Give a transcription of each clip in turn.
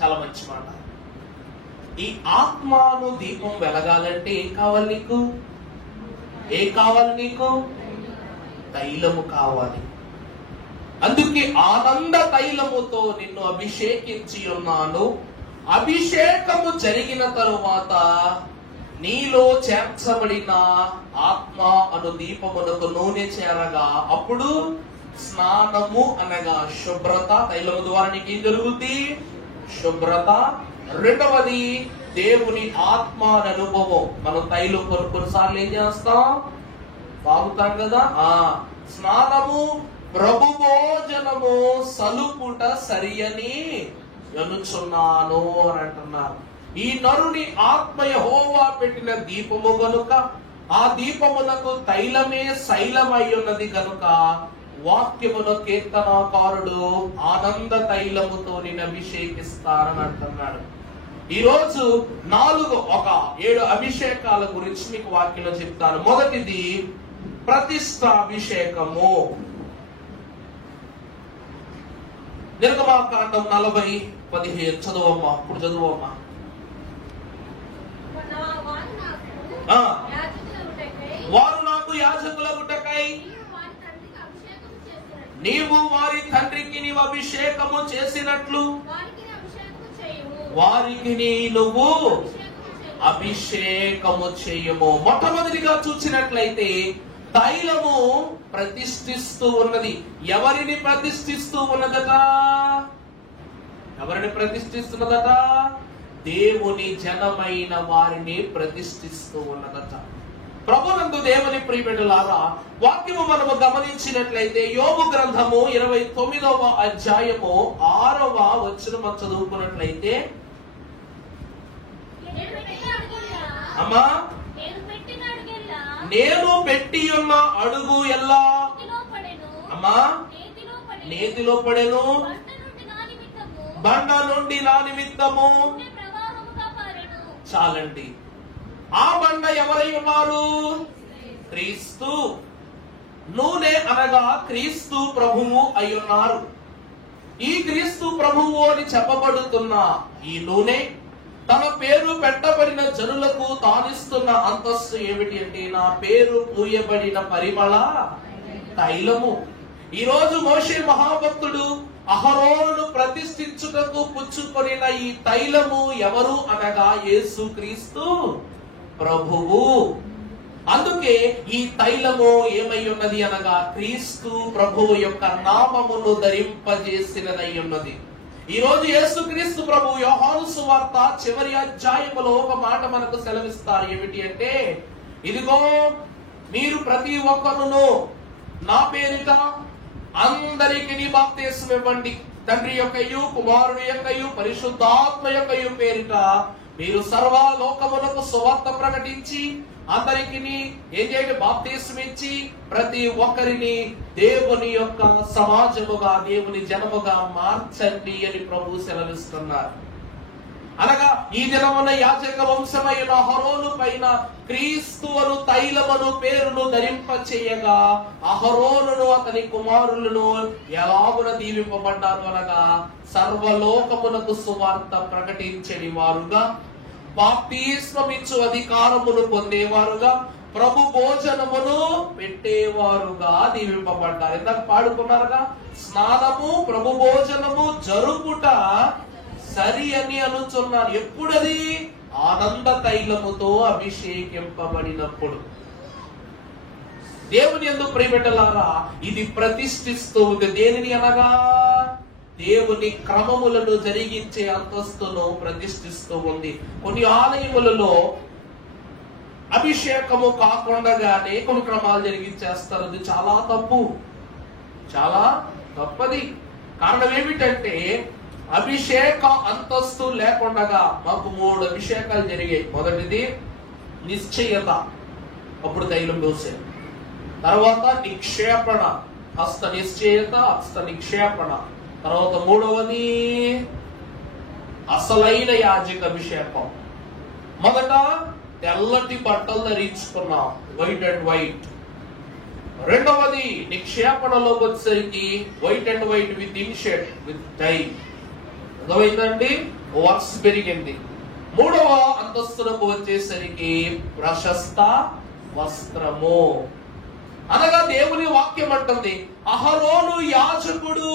చాలా మంచి మాట. ఈ ఆత్మను దీపం వెలగాలంటే ఏం కావాలి నీకు? ఏం కావాలి నీకు? తైలము కావాలి. అందుకే ఆనంద తైలముతో నిన్ను అభిషేకించి ఉన్నాను. అభిషేకము జరిగిన తరువాత నీలో చేర్చబడిన ఆత్మ అను దీపమునకు నూనె చేరగా అప్పుడు స్నానము అనగా శుభ్రత. తైలము ద్వారా నీకు ఏం జరుగుద్ది? శుభ్రత. రెండవది దేవుని ఆత్మ అనుభవం. మనం తైలం కొన్నిసార్లు ఏం చేస్తాం? తాగుతాం కదా. స్నానము ప్రభు భోజనము సలుపుట సరియని ఎనుచున్నాను అని అంటున్నారు. ఈ నరుని ఆత్మ యెహోవా పెట్టిన దీపము గనుక ఆ దీపమునకు తైలమే శైలమై ఉన్నది గనుక వాక్యమును కీర్తనాకారుడు ఆనంద తైలముతో నిన్ను అభిషేకిస్తారని అంటున్నాడు. ఈరోజు 7 అభిషేకాల గురించి మీకు వాక్యంలో చెప్తాను. మొదటిది ప్రతిష్టాభిషేకము. నిర్గమాకాండం 40:15 చదువమ్మా. ఇప్పుడు చదువమ్మా. వారు నాకు యాజకులగుటకై నీవు వారి తండ్రికి నీవు అభిషేకము చేసినట్లు వారికి నువ్వు అభిషేకము చేయము. మొట్టమొదటిగా చూసినట్లయితే తైలము ప్రతిష్ఠిస్తూ ఉన్నది. ఎవరిని ప్రతిష్ఠిస్తూ ఉన్నదట? ఎవరిని ప్రతిష్ఠిస్తున్నదట? దేవుని జనమైన వారిని ప్రతిష్ఠిస్తూ ఉన్నదట. ప్రభునందు దేవుని ప్రియబిడ్డలారా, వాక్యము మనము గమనించినట్లయితే యోబు గ్రంథము 29వ అధ్యాయము 6వ వచనం చదువుకున్నట్లయితే, అమ్మా నేను పెట్టి ఉన్న అడుగు ఎల్లా అమ్మా నేతిలో పడెను, బండ నుండి నా నిమిత్తము. చాలండి. ఆ బండ ఎవరై ఉన్నారు? క్రీస్తు. నూనె అనగా క్రీస్తు ప్రభువు అయి ఉన్నారు. ఈ క్రీస్తు ప్రభువు అని చెప్పబడుతున్న ఈ నూనె తన పేరు పెట్టబడిన జనులకు తానిస్తున్న అంతస్తు ఏమిటి అంటే, నా పేరు పూయబడిన పరిమళ తైలము. ఈ రోజు మోషే మహాభక్తుడు అహరోను ప్రతిష్ఠించుటకు పుచ్చుకొనిన ఈ తైలము ఎవరు అనగా యేసు క్రీస్తు ప్రభువు. అందుకే ఈ తైలము ఏమై ఉన్నది అనగా క్రీస్తు ప్రభువు యొక్క నామమును ధరింపజేసినదై ఉన్నది. ఈ రోజు యేసు క్రీస్తు ప్రభు యోహాను సువార్త చివరి అధ్యాయములో ఒక మాట మనకు సెలవిస్తారు. ఏమిటి అంటే, ఇదిగో మీరు ప్రతి ఒక్కరును నా పేరిట అందరికి బాప్తిస్మం ఇవ్వండి, తండ్రి యొక్కయు కుమారుని యొక్కయు పరిశుద్ధాత్మ యొక్కయు పేరిట మీరు సర్వలోకములకు సువార్త ప్రకటించి అందరికి ఏం చేయండి? బాప్తిస్మం ఇచ్చి ప్రతి ఒక్కరిని దేవుని యొక్క సమాజముగా, దేవుని జనముగా మార్చండి అని ప్రభు సెలవిస్తున్నారు. అనగా ఈ దినమున యాజక వంశమైన అహరోను పైన క్రీస్తువును తైలమును పేరును ధరింప చేయగా అహరోనును అతని కుమారులను ఎలాగున దీవింపబడ్డారు అనగా సర్వలోకమునకు సువార్త ప్రకటించని వారుగా, బాప్తిస్మమిచ్చు అధికారమును పొందేవారుగా, ప్రభు భోజనమును పెట్టేవారుగా దీవింపబడ్డారు. ఇందాక పాడుకున్నారుగా, స్నానము ప్రభు భోజనము జరుపుట సరి అని అనుచున్నారు. ఎప్పుడది? ఆనంద తైలముతో అభిషేకింపబడినప్పుడు. దేవుని యందు ప్రియబిడ్డలారా, ఇది ప్రతిష్ఠిస్తూ ఉంది. దేనిని అనగా దేవుని క్రమములను జరిగించే అంతస్తును ప్రతిష్ఠిస్తూ ఉంది. కొన్ని ఆలయములలో అభిషేకము కాకుండానే కొన్ని క్రమాలు జరిగించేస్తారు. అది చాలా తప్పు, చాలా తప్పది. కారణం ఏమిటంటే, అభిషేక అంతస్తు లేకుండా మాకు 3 అభిషేకాలు జరిగాయి. మొదటిది నిశ్చయత, అప్పుడు తైలం పోసారు. తర్వాత నిక్షేపణ, హస్త నిశ్చయత, హస్త నిక్షేపణ. తర్వాత 3వది అసలైన యాజక అభిషేకం. మొదట తెల్లటి బట్టలు ధరించుకున్నాం, వైట్ అండ్ వైట్. రెండవది నిక్షేపణలో వచ్చేసరికి white and white with in shirt with tie. అర్థమైందండి? వర్క్స్ పెరిగింది. 3వ అంతస్తులకు వచ్చేసరికి ప్రశస్త వస్త్రము. అనగా దేవుని వాక్యం అంటుంది, అహరోను యాజకుడు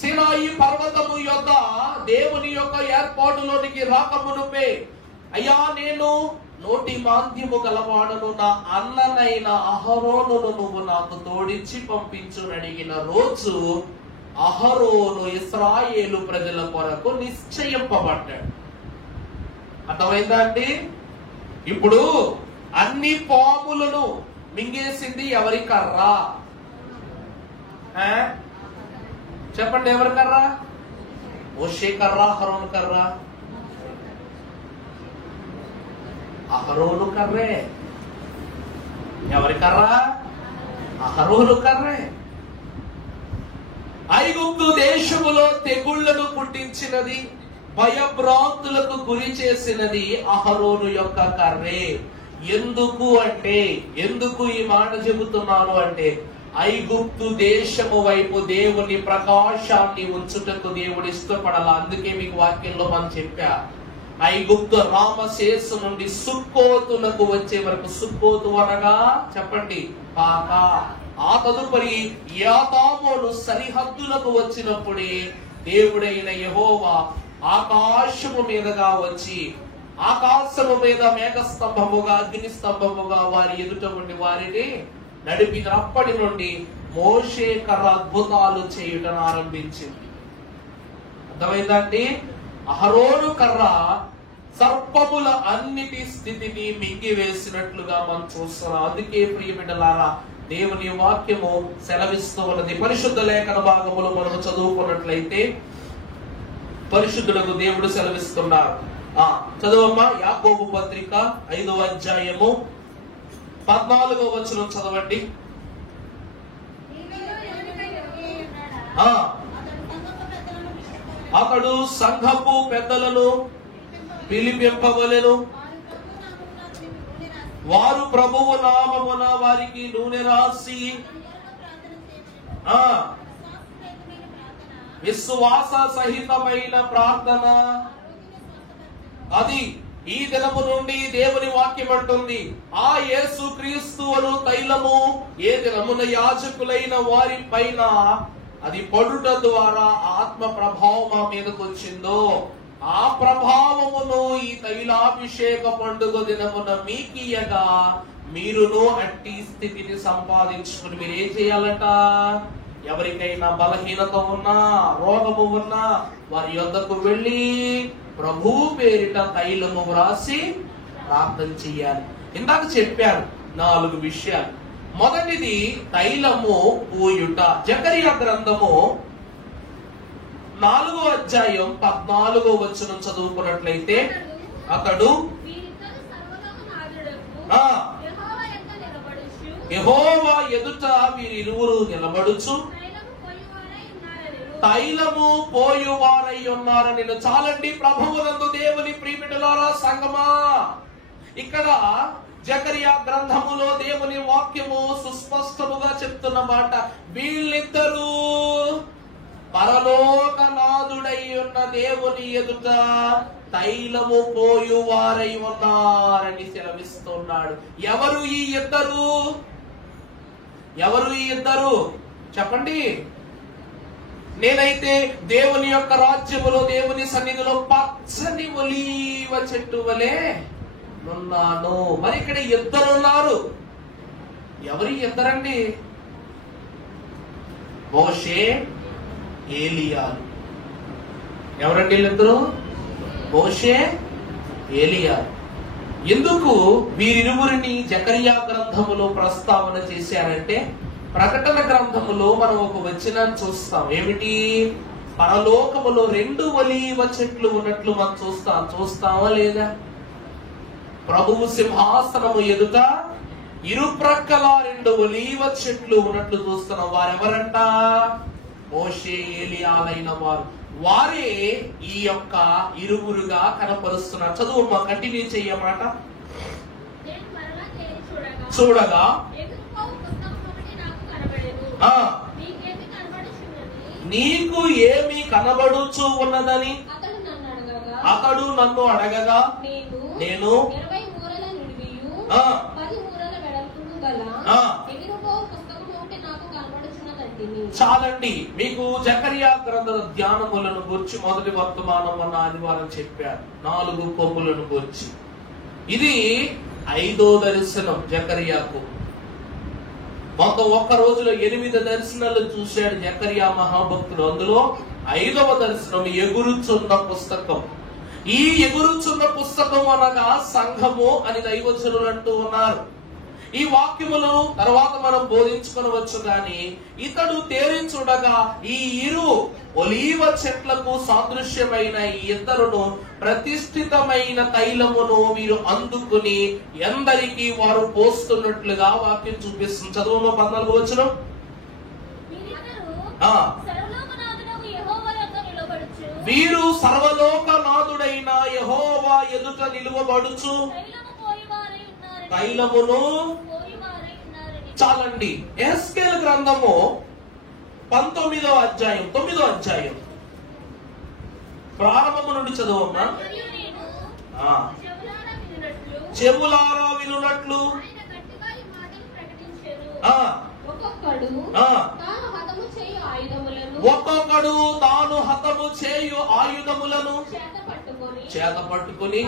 సీనాయి పర్వతము యొద్ద దేవుని యొక్క ఏర్పాటులోనికి రాకమునుపే, అయ్యా నేను నోటి మాంద్యము గలవాడను, నా అన్ననైన అహరోనును నువ్వు నాకు తోడించి పంపించునడిగిన రోజు అహరోను ఇశ్రాయేలు ప్రజల కొరకు నిశ్చయింపబడ్డాడు. అర్థమైందా అండి? ఇప్పుడు అన్ని పాములను మింగేసింది ఎవరి కర్ర? చెప్పండి, ఎవరి కర్ర? మోషే కర్ర, అహరోను కర్ర? అహరోను కర్రే. ఎవరి కర్ర? అహరోను కర్రే. ఐగుప్తు దేశములో తెగుళ్లను పుట్టించినది, భయభ్రాంతులకు గురి చేసినది అహరోను యొక్క కర్రే. ఎందుకు ఈ మాట చెబుతున్నాను అంటే, ఐగుప్తు దేశము వైపు దేవుని ప్రకాశాన్ని ఉంచుటకు దేవుడు ఇష్టపడాల. అందుకే మీకు వాక్యంలో మనం చెప్పా, ఐగుప్తు రామశేషు నుండి సుక్కోతునకు వచ్చే వరకు, సుక్కోతు అనగా చెప్పండి పాక, ఆ తదుపరి యాతామోను సరిహద్దులకు వచ్చినప్పుడే దేవుడైన యెహోవా ఆకాశము మీదగా వచ్చి, ఆకాశము మీద మేఘస్తంభముగా అగ్ని స్తంభముగా వారి ఎదుట ఉండి వారిని నడిపినప్పటి నుండి మోషే కర్ర అద్భుతాలు చేయుటను ఆరంభించింది. అర్థమైందండి? అహరోను కర్ర సర్పముల అన్నిటి స్థితిని మింగివేసినట్లుగా మనం చూస్తున్నాం. అందుకే ప్రియ బిడ్డలారా, దేవుని వాక్యము సెలవిస్తూ ఉన్నది. పరిశుద్ధ లేఖన భాగములు మనము చదువుకున్నట్లయితే పరిశుద్ధులకు దేవుడు సెలవిస్తున్నారు. చదవమ్మా, యాకోబు పత్రిక 5వ అధ్యాయము 14వ వచనం చదవండి. అతడు సంఘపు పెద్దలను పిలిపింపవలెను, వారు ప్రభువు నామమున వారికి నూనె రాసి విశ్వాస సహితమైన ప్రార్థన. అది ఈ దినము నుండి దేవుని వాక్యం అంటుంది, ఆ యేసు క్రీస్తువును తైలము ఏ దినమున యాజకులైన వారి పైన అది పడుట ద్వారా ఆత్మ ప్రభావం మీదకు వచ్చిందో, ఆ ప్రభావమును ఈ తైలాభిషేక పండుగ దినమున మీకియగా మీరును అట్టి స్థితిని సంపాదించుకుని మీరేం చేయాలట? ఎవరికైనా బలహీనత ఉన్నా, రోగము ఉన్నా వారి యొద్దకు వెళ్ళి ప్రభు పేరిట తైలము వ్రాసి ప్రార్థన చెయ్యాలి. ఇందాక చెప్పాను 4 విషయాలు. మొదటిది తైలము పూయుట. జకరియా గ్రంథము 4వ అధ్యాయం 14వ వచనం చదువుకున్నట్లయితే, అతడు యెహోవా ఎదుట వీరిరువురు నిలబడుచు తైలము పోయువారై ఉన్నారని. చాలండి ప్రభువునందు దేవుని ప్రియబిడ్డలారా, సంగమా, ఇక్కడ జకరియా గ్రంథములో దేవుని వాక్యము సుస్పష్టముగా చెప్తున్న మాట, వీళ్ళిద్దరూ పరలోకనాథుడై ఉన్న దేవుని ఎదుట తైలము పోయువారై ఉన్నారని సెలవిస్తున్నాడు. ఎవరు ఈ ఇద్దరు? ఎవరు ఈ ఇద్దరు చెప్పండి. నేనైతే దేవుని యొక్క రాజ్యములో, దేవుని సన్నిధిలో పచ్చని ఒలీవ చెట్టు వలె ఉన్నాను. మరి ఇక్కడ ఇద్దరు ఉన్నారు. ఎవరి ఇద్దరండి? మోషే, ఏలియాలు. ఎవరండి వీళ్ళిద్దరు? మోషే, ఏలియాలు. ఎందుకు వీరిరువురిని జకరియా గ్రంథములో ప్రస్తావన చేశారంటే, ప్రకటన గ్రంథములో మనం ఒక వచనాన్ని చూస్తాం. ఏమిటి? పరలోకములో 2 ఒలీవ చెట్లు ఉన్నట్లు మనం చూస్తామా లేదా? ప్రభువు సింహాసనము ఎదుట ఇరుప్రక్కల 2 ఒలీవ చెట్లు ఉన్నట్లు చూస్తున్నాం. వారెవరంట? మోషే, ఏలియాలైన వారు. వారే ఈ యొక్క ఇరువురుగా కనపరుస్తున్నారు. చదువు కంటిన్యూ చెయ్యమాట. చూడగా నీకు ఏమి కనబడుచు ఉన్నదని అతడు నన్ను అడగగా నేను 20 మూరల నిడివియు 10 మూరల వెడల్పును గల ఎగిరుపో పుస్తకము ఒకటి నాకు కనబడుచున్నదంటిని. చాలండి, మీకు జకరియా గ్రంథ ధ్యానములను గురించి మొదటి వర్తమానం అన్న ఆదివారం చెప్పారు. 4 కొమ్ములను గురించి. ఇది 5వ దర్శనం జకరియాకు. మొత్తం ఒక్క రోజులో 8 దర్శనాలు చూశాడు జకరియా మహాభక్తుడు. అందులో 5వ దర్శనం ఎగురుచున్న పుస్తకం. ఈ ఎగురుచున్న పుస్తకం అనగా సంఘము అని దైవజనులు అంటూ ఉన్నారు. ఈ వాక్యములు తర్వాత మనం బోధించుకొనవచ్చు గాని ఇతడు తేరించుడగా ఈ ఇరు ఒలీవ చెట్లకు సాదృశ్యమైన ఈ ఇద్దరును ప్రతిష్ఠితమైన తైలమును వీరు అందుకుని ఎందరికి వారు పోస్తున్నట్లుగా వాక్యం చూపిస్తుంది. చదువులో 14వ వచనం. వీరు సర్వలోకనాథుడైన యెహోవా ఎదుట నిలువబడుచు తైలమును. చాలండి, యెహెజ్కేలు గ్రంథము 19వ అధ్యాయం 9వ అధ్యాయం ప్రారంభము నుండి చదవమ్మా. చెవులారా వినున్నట్లు ఒక్కొక్కడు తాను హతము చేయు ఆయుధములను చేత పట్టుకుని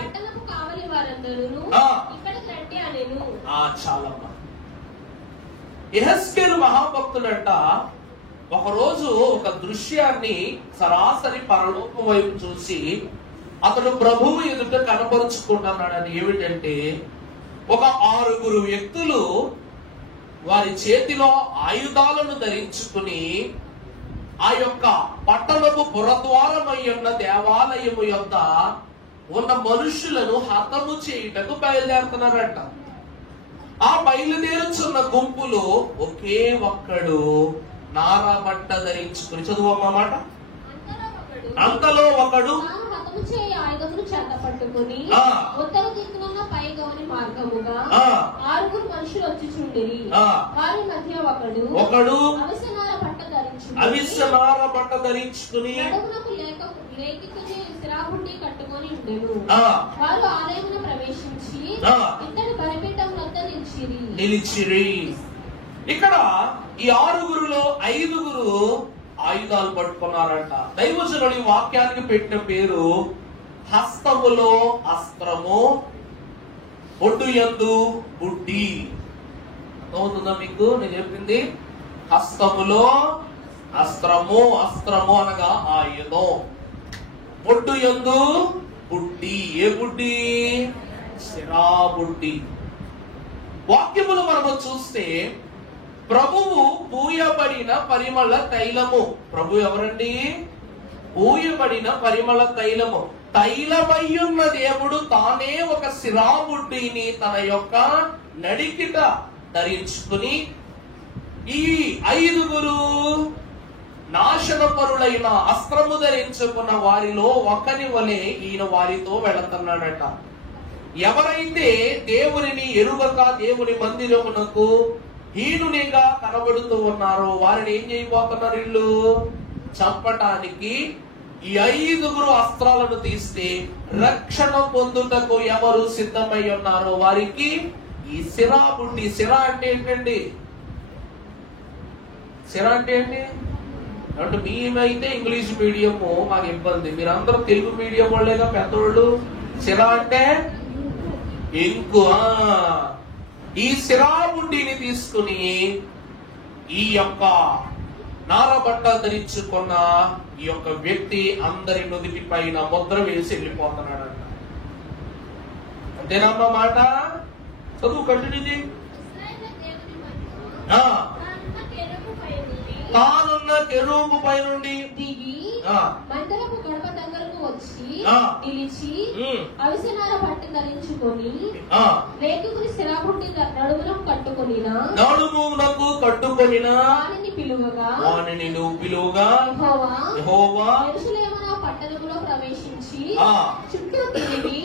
చాలమ్మా. యెహెజ్కేలు మహాభక్తుడంట ఒకరోజు ఒక దృశ్యాన్ని సరాసరి పరలోకం వైపు చూసి అతడు ప్రభువు ఎదుట కనపరుచుకుంటున్నాడు. అది ఏమిటంటే, ఒక 6 వ్యక్తులు వారి చేతిలో ఆయుధాలను ధరించుకుని ఆ యొక్క పట్టణపు పురద్వారమై ఉన్న దేవాలయము యొద్ద ఉన్న మనుషులను హతము చేయుటకు బయలుదేరుతున్నారంట. ఆ బయలుదేరుచున్న గుంపులో ఒకే ఒక్కడు నారబట్ట ధరించుకుని, చదువమ్మ మాట. అంతలో ఒకడు ఆయుధమును చేత పట్టుకుని ఉత్తర దిక్కున పైగవని మార్గముగా 6 మనుషులు వచ్చి చుండిరి. వారి మధ్య ఒకడు అవిసనార పట్ట ధరించుకుని నడుమునకు లేఖికుని సిరాబుడ్డి కట్టుకొని ఉండెను. వారు ఆలయమున ప్రవేశించి ఇద్దరు బలిపీఠం వద్ద నిలిచిరి. ఇక్కడ ఈ 6లో 5 ఆయుధాలు పట్టుకున్నారంట. దైవజనుడు ఈ వాక్యానికి పెట్టిన పేరు హస్తములో అస్త్రము, ఒడ్డు యందు బుడ్డి. అవుతుందా మీకు నేను చెప్పింది? హస్తములో అస్త్రము, అస్త్రము అనగా ఆయుధం, ఒడ్డు యందు బుడ్డి. ఏ బుడ్డి? సిరా బుడ్డి. వాక్యములు మనము చూస్తే ప్రభువు పూయబడిన పరిమళ తైలము. ప్రభు ఎవరండి? పూయబడిన పరిమళ తైలము. తైలమయ్యున్న దేవుడు తానే ఒక శిరాబుడ్డిని తన యొక్క నడికిట ధరించుకుని ఈ 5 నాశనపరులైన అస్త్రము ధరించుకున్న వారిలో ఒకరి వలె ఈయన వారితో వెళుతున్నాడట. ఎవరైతే దేవునిని ఎరుగక దేవుని మందిరమునకు హీనునిగా కనబడుతూ ఉన్నారో వారిని ఏం చేయబోతున్నారు? వీళ్ళు చంపటానికి ఈ 5 అస్త్రాలను తీస్తే రక్షణ పొందుటకు ఎవరు సిద్ధమై ఉన్నారో వారికి ఈ సిరా బుడ్డి. సిరా అంటే ఏంటండి? సిరా అంటే ఏంటి అంటే, మేమైతే ఇంగ్లీష్ మీడియము మాకు ఇబ్బంది, మీరందరూ తెలుగు మీడియం వాళ్ళేగా పెద్దోళ్ళు. సిరా అంటే ఇంకు. ఈ సిరాబుడ్డిని తీసుకుని ఈ యొక్క నారబట్ట ధరించుకున్న ఈ యొక్క వ్యక్తి అందరి నుదిటి పైన ముద్ర వేసి వెళ్ళిపోతున్నాడంట. అంతేనమ్మా మాట? చదువు కంటిన్యూ చేయి. తానున్న కెరూబు పై నుండి దిగి మందిరపు గడప దగ్గరకు వచ్చి నిలిచి అవిసెనార పట్టు ధరించుకొని లేఖకుని శిరాబుడ్డి నడుమునకు కట్టుకొనిన వానిని నువ్వు పిలువగా యెహోవా యెరూషలేము పట్టణములో ప్రవేశించి చుట్టూ తిరిగి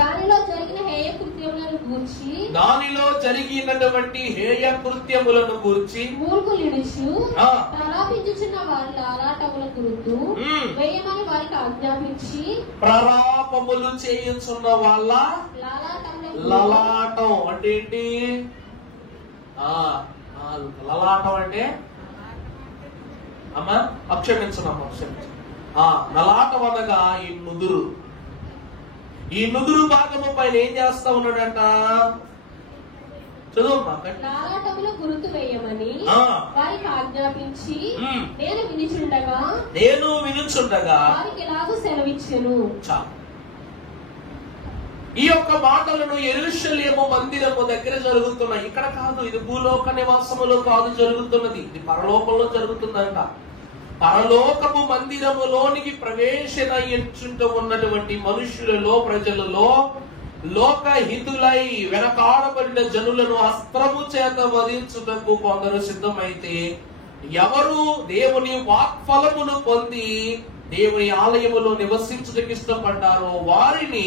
దానిలో జరిగిన హేయ కృత్యములను గూర్చి, దానిలో జరిగినటువంటి హేయ కృత్యములను గూర్చి మూర్ఖులిడుచు ప్రలాపించుచున్న వారి లలాటముల గుర్తు వేయమని వారికి ఆజ్ఞాపించి, ప్రలాపములు చేయుచున్న వాళ్ళ లలాటం అంటే ఏంటి? లలాటం అంటే అమ్మా అక్షమించనమ్మా, క్షమించు. లలాటం అనగా ఈ నుదురు. ఈ నుదురు భాగము పైన ఏం చేస్తా ఉన్నాడంట? చదువు. లలాటముల గుర్తు వేయమని వారికి ఆజ్ఞాపించి, నేను వినుచుండగా వారికి ఎలాగూ సెలవిచ్చెను. ఈ యొక్క మాటలను యెరూషలేము మందిరము దగ్గర జరుగుతున్నాయి. ఇక్కడ కాదు, ఇది భూలోక నివాసములో కాదు జరుగుతున్నది, ఇది పరలోకంలో జరుగుతుందంట. పరలోకపు మందిరములోనికి ప్రవేశించుంటూ ఉన్నటువంటి మనుషులలో, ప్రజలలో లోకహితులై వెనకాడబడిన జనులను అస్త్రము చేత వధించుటకు కొందరు సిద్ధమైతే, ఎవరు దేవుని వాక్ఫలమును పొంది దేవుని ఆలయములో నివసించుటకు ఇష్టపడ్డారో వారిని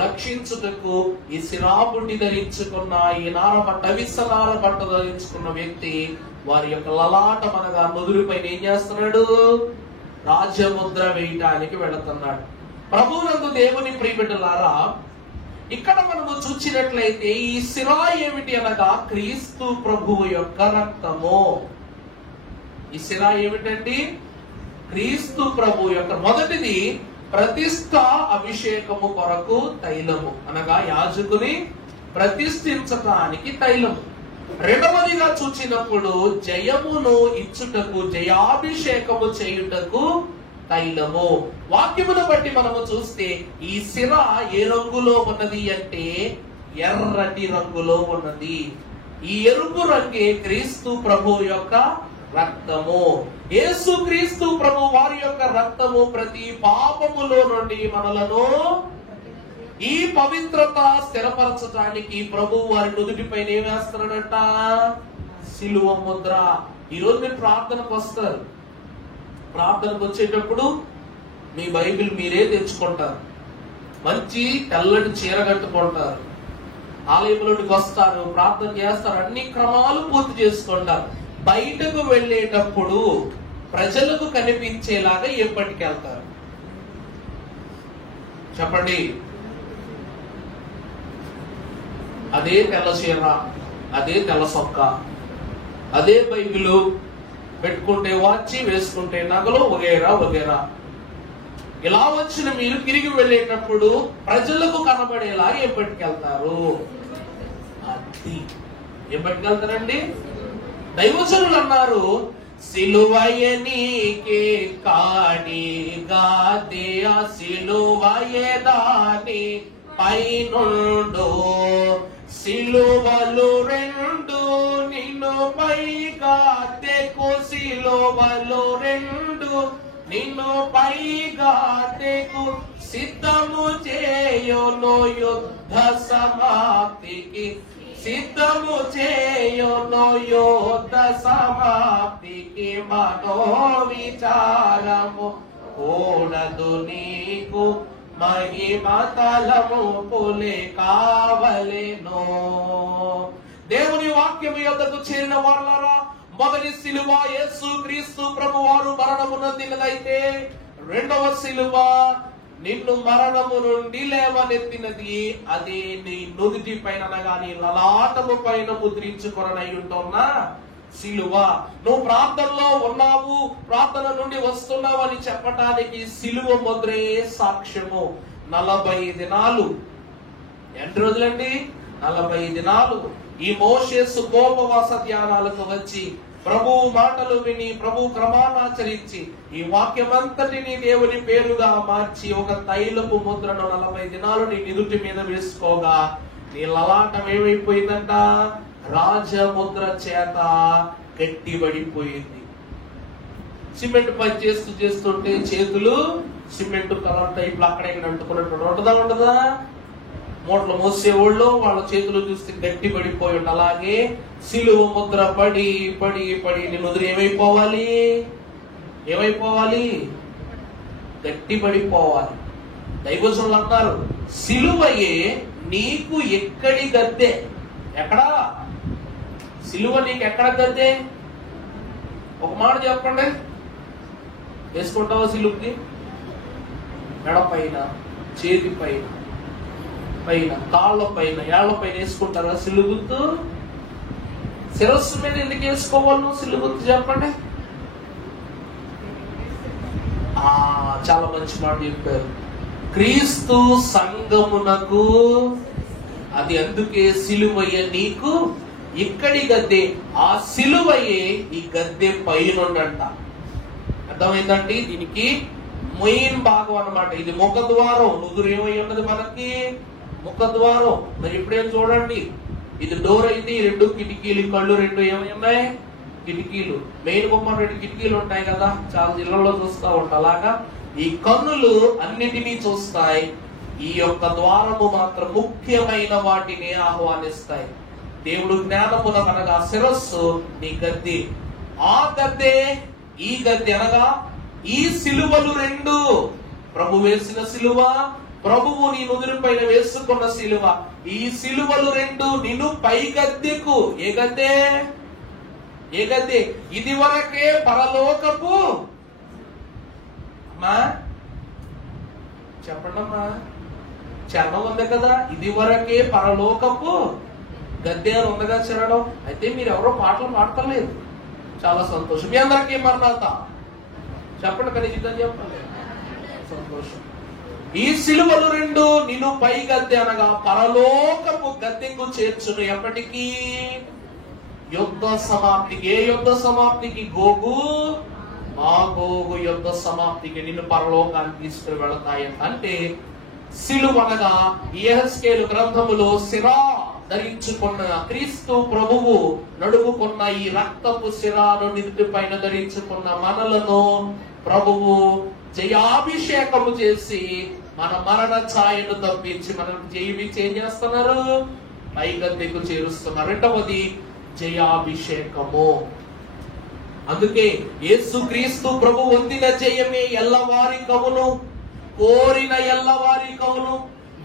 రక్షించుటకు ఈ సిరాబుడ్డి ధరించుకున్న, ఈ నారబట్ట విసనార బట్ట ధరించుకున్న వ్యక్తి వారి యొక్క లలాటం అనగా నుదురుపైన ఏం చేస్తున్నాడు? రాజముద్ర వేయటానికి వెళుతున్నాడు. ప్రభువునందు దేవుని ప్రియబిడ్డలారా, ఇక్కడ మనము చూసినట్లయితే ఈ సిరా ఏమిటి అనగా క్రీస్తు ప్రభువు యొక్క రక్తము. ఈ సిరా ఏమిటండి? క్రీస్తు ప్రభు యొక్క మొదటిది ప్రతిష్ఠ అభిషేకము కొరకు తైలము అనగా యాజకుని ప్రతిష్ఠించటానికి తైలము. రెండవదిగా చూచినప్పుడు జయమును ఇచ్చుటకు, జయాభిషేకము చేయుటకు తైలము. వాక్యమును బట్టి మనము చూస్తే ఈ సిర ఏ రంగులో ఉన్నది అంటే ఎర్రటి రంగులో ఉన్నది. ఈ ఎరుపు రంగే క్రీస్తు ప్రభు యొక్క రక్తము. యేసు క్రీస్తు ప్రభు వారి యొక్క రక్తము ప్రతి పాపములో నుండి మనలను ఈ పవిత్రత స్థిరపరచడానికి ప్రభు వారి నుదుటిపైన ఏం వేస్తున్నాడట? సిలువ ముద్ర. ఈరోజు మీరు ప్రార్థనకు వస్తారు. ప్రార్థనకు వచ్చేటప్పుడు మీ బైబిల్ మీరే తెచ్చుకుంటారు, మంచి తెల్లటి చీర కట్టుకుంటారు, ఆలయంలోనికి వస్తారు, ప్రార్థన చేస్తారు, అన్ని క్రమాలు పూర్తి చేసుకుంటారు. బయటకు వెళ్ళేటప్పుడు ప్రజలకు కనిపించేలాగా ఏం పట్టుకెళ్తారు చెప్పండి? అదే తెల్ల చీర, అదే తెల్ల సొక్క, అదే బైబిల్, పెట్టుకుంటే వాచి, వేసుకుంటే నగలు, వగేరా వగేరా. ఇలా వచ్చిన మీరు తిరిగి వెళ్ళేటప్పుడు ప్రజలకు కనబడేలా ఏం పట్టుకెళ్తారు? అది ఏం పట్టుకెళ్తారండి? దైవజనులు అన్నారు, సిలువయే నీకే కాడిగాదే, ఆ సిలువయే దాని పైనుండు, సిలువలు రెండు నిన్ను పైగా తెకు, సిలువలు రెండు నిన్ను పైగా తెకు, సిద్ధము చేయును యుద్ధ సమాప్తికి, సిద్ధము చేయును యుద్ధ సమాప్తికి, మనో విచారము కూడదు నీకు, మహిమతలము పులే కావలెను. దేవుని వాక్యము యొద్దకు చేరిన వాళ్ళరా, మొదటి సిలువ యేసు క్రీస్తు ప్రభు వారు మరణమునొందినదైతే, రెండవ సిలువ నిన్ను మరణము నుండి లేవనెత్తినది. అది నీ నుదుటి పైన గాని లలాటము పైన ముద్రించుకొనై ఉంటున్న సిలువ. నువ్వు ప్రార్థనలో ఉన్నావు, ప్రార్థన నుండి వస్తున్నావు అని చెప్పటానికి సిలువ ముద్రే సాక్ష్యము. 40 దినాలు, ఎన్ని రోజులండి? 40 దినాలు ఈ మోషే సుఖోపవాస ధ్యానాలకు వచ్చి ప్రభువు మాటలు విని, ప్రభు క్రమానాచరించి ఈ వాక్యమంతటిని దేవుని పేరుగా మార్చి ఒక తైలపు ముద్రను 40 దినాలు నీ నిదుటి మీద వేసుకోగా నీ లలాటం ఏమైపోయిందంట? రాజముద్ర చేత గట్టిబడిపోయింది. సిమెంట్ పని చేస్తుంటే చేతులు సిమెంట్ కలర్ టైప్ అక్కడ అంటుకున్నట్టు ఉండదా? మూటలు మోసేవాళ్ళు వాళ్ళ చేతులు చూస్తే గట్టి పడిపోయి, అలాగే సిలువ ముద్ర పడి పడి పడి నీ ముద్ర ఏమైపోవాలి? గట్టి పడిపోవాలి. దైవజనులు అంటారు, సిలువయే నీకు ఎక్కడి గద్దె? ఎక్కడా సిలువ? నీకు ఎక్కడ గద్దె? ఒక మాట చెప్పండి. వేసుకుంటావా సిలువకి? మెడ పైన, చేతి పైన, పైన కాళ్ళ పైన, ఏళ్ల పైన వేసుకుంటారా సిలువ గుర్తు? శిరస్సు మీద ఎందుకు వేసుకోవాలి నువ్వు సిలువ గుర్తు చెప్పండి? చాలా మంచి మాట చెప్పారు. క్రీస్తు సంఘమునకు అది అందుకే సిలువయ్య నీకు ఇక్కడి గద్దె. ఆ సిలువయ్యే ఈ గద్దె పైనుండంట. అర్థమైందండి? దీనికి మెయిన్ భాగం అన్నమాట. ఇది ముఖద్వారం. నుదురు ఏమై ఉన్నది మనకి? ముఖద్వారం. మరి ఇప్పుడేం చూడండి, ఇది డోర్ అయితే ఈ రెండు కిటికీలు, కళ్ళు రెండు ఏమై ఉన్నాయి? కిటికీలు. మెయిన్ బొమ్మ రెండు కిటికీలు ఉంటాయి కదా, చాలా ఇళ్లలో చూస్తూ ఉంటాం. అలాగా ఈ కన్నులు అన్నిటినీ చూస్తాయి. ఈ యొక్క ద్వారము మాత్రం ముఖ్యమైన వాటిని ఆహ్వానిస్తాయి. దేవుడు జ్ఞానమునకు అనగా శిరస్సు నీ గద్దె. ఆ గద్దె, ఈ గద్దె అనగా ఈ సిలువలు రెండు. ప్రభు వేసిన సిలువ, ప్రభువు నీ నుదురు పైన వేసుకున్న సిలువ. ఈ సిలువలు రెండు నిన్ను పై గద్దెకు. ఏ గద్దె? ఏ గద్దె? ఇది వరకే పరలోకపు అమ్మా చెప్పండమ్మా, చరణం ఉంది కదా, ఇది వరకే పరలోకపు గద్దె అని ఉందిగా చరణం. అయితే మీరు ఎవరో పాటలు పాడతలేదు. చాలా సంతోషం. మీ అందరికీ మరణాత చెప్పండి, ఖచ్చితంగా చెప్పండి. సంతోషం. ఈ సిలువలు రెండు నిన్ను పై గద్దె అనగా పరలోకపు గద్దెకు చేర్చును. ఎప్పటికీ? యుద్ధ సమాప్తికి. ఏ యుద్ధ సమాప్తికి? గోగు మాగోగు యుద్ధ సమాప్తికి నిన్ను పరలోకానికి తీసుకుని వెళతాయి. అంటే సిలువ అనగా యెహెజ్కేలు గ్రంథములో సిరా ధరించుకున్న క్రీస్తు ప్రభువు నడుముకున్న ఈ రక్తపు సిరాను నింటి పైన ధరించుకున్న మనలను ప్రభువు జయాభిషేకము చేసి మన మరణ ఛాయను తప్పించి మనకు జయమిచ్చి ఏం చేస్తున్నారు? పై గద్దెకు చేరుస్తున్నారు. రెండవది జయాభిషేకము. అందుకే యేసుక్రీస్తు ప్రభు పొందిన జయమే ఎల్లవారి కవును, కోరిన ఎల్లవారి కవును,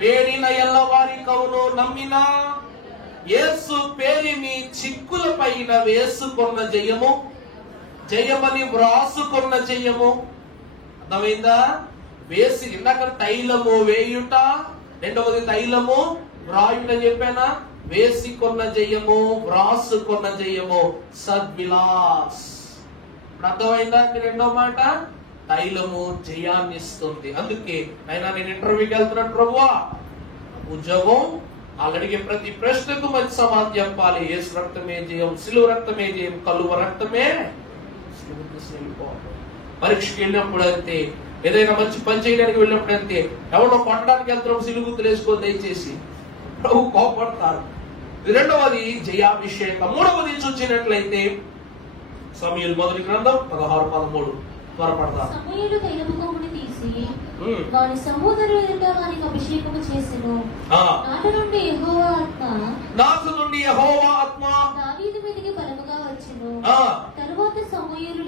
వేడిన ఎల్లవారి కవును, నమ్మిన యేసు పేరిని చిక్కుల పైన వేసుకున్న జయము, జయమని వ్రాసుకున్న జయము. అర్థమైందా? వేసి ఇందాక తైలము వేయుట, రెండవది తైలము వ్రాయుట చెప్పానా? వేసికొన్న జయము, వ్రాసుకున్న జయము, సద్విలాస్. అర్థమైందా? రెండో మాట తైలము జయాన్ని ఇస్తుంది. అందుకే అయినా నేను ఇంటర్వ్యూకి వెళ్తున్నాను ప్రభువా, ఉద్యోగం అడిగే ప్రతి ప్రశ్నకు మంచి సమాధానం చెప్పాలి. యేసు రక్తమే జయం, సిలువ రక్తమే జయం, కలువ రక్తమే. పరీక్షకి వెళ్ళినప్పుడు అంతే, ఏదైనా మంచి పని చేయడానికి వెళ్ళినప్పుడు అంతే. ఎవరో కొట్టడానికి వెళ్తున్నాం సిలుగుతులు వేసుకో దయచేసి, ప్రభు కోపడతారు. రెండవది జయాభిషేకం. మూడవది చూసినట్లయితే సమూయేలు మొదటి గ్రంథం 16:13 త్వరపడతారు. సమూయేలు తైలము కొమ్ముని తీసి వాని సహోదరుల ఎదుట వానికి అభిషేకము చేసెను. నాటి నుండి యెహోవా ఆత్మ దావీదు మీదికి బలముగా వచ్చెను. తరువాత సమూయేలు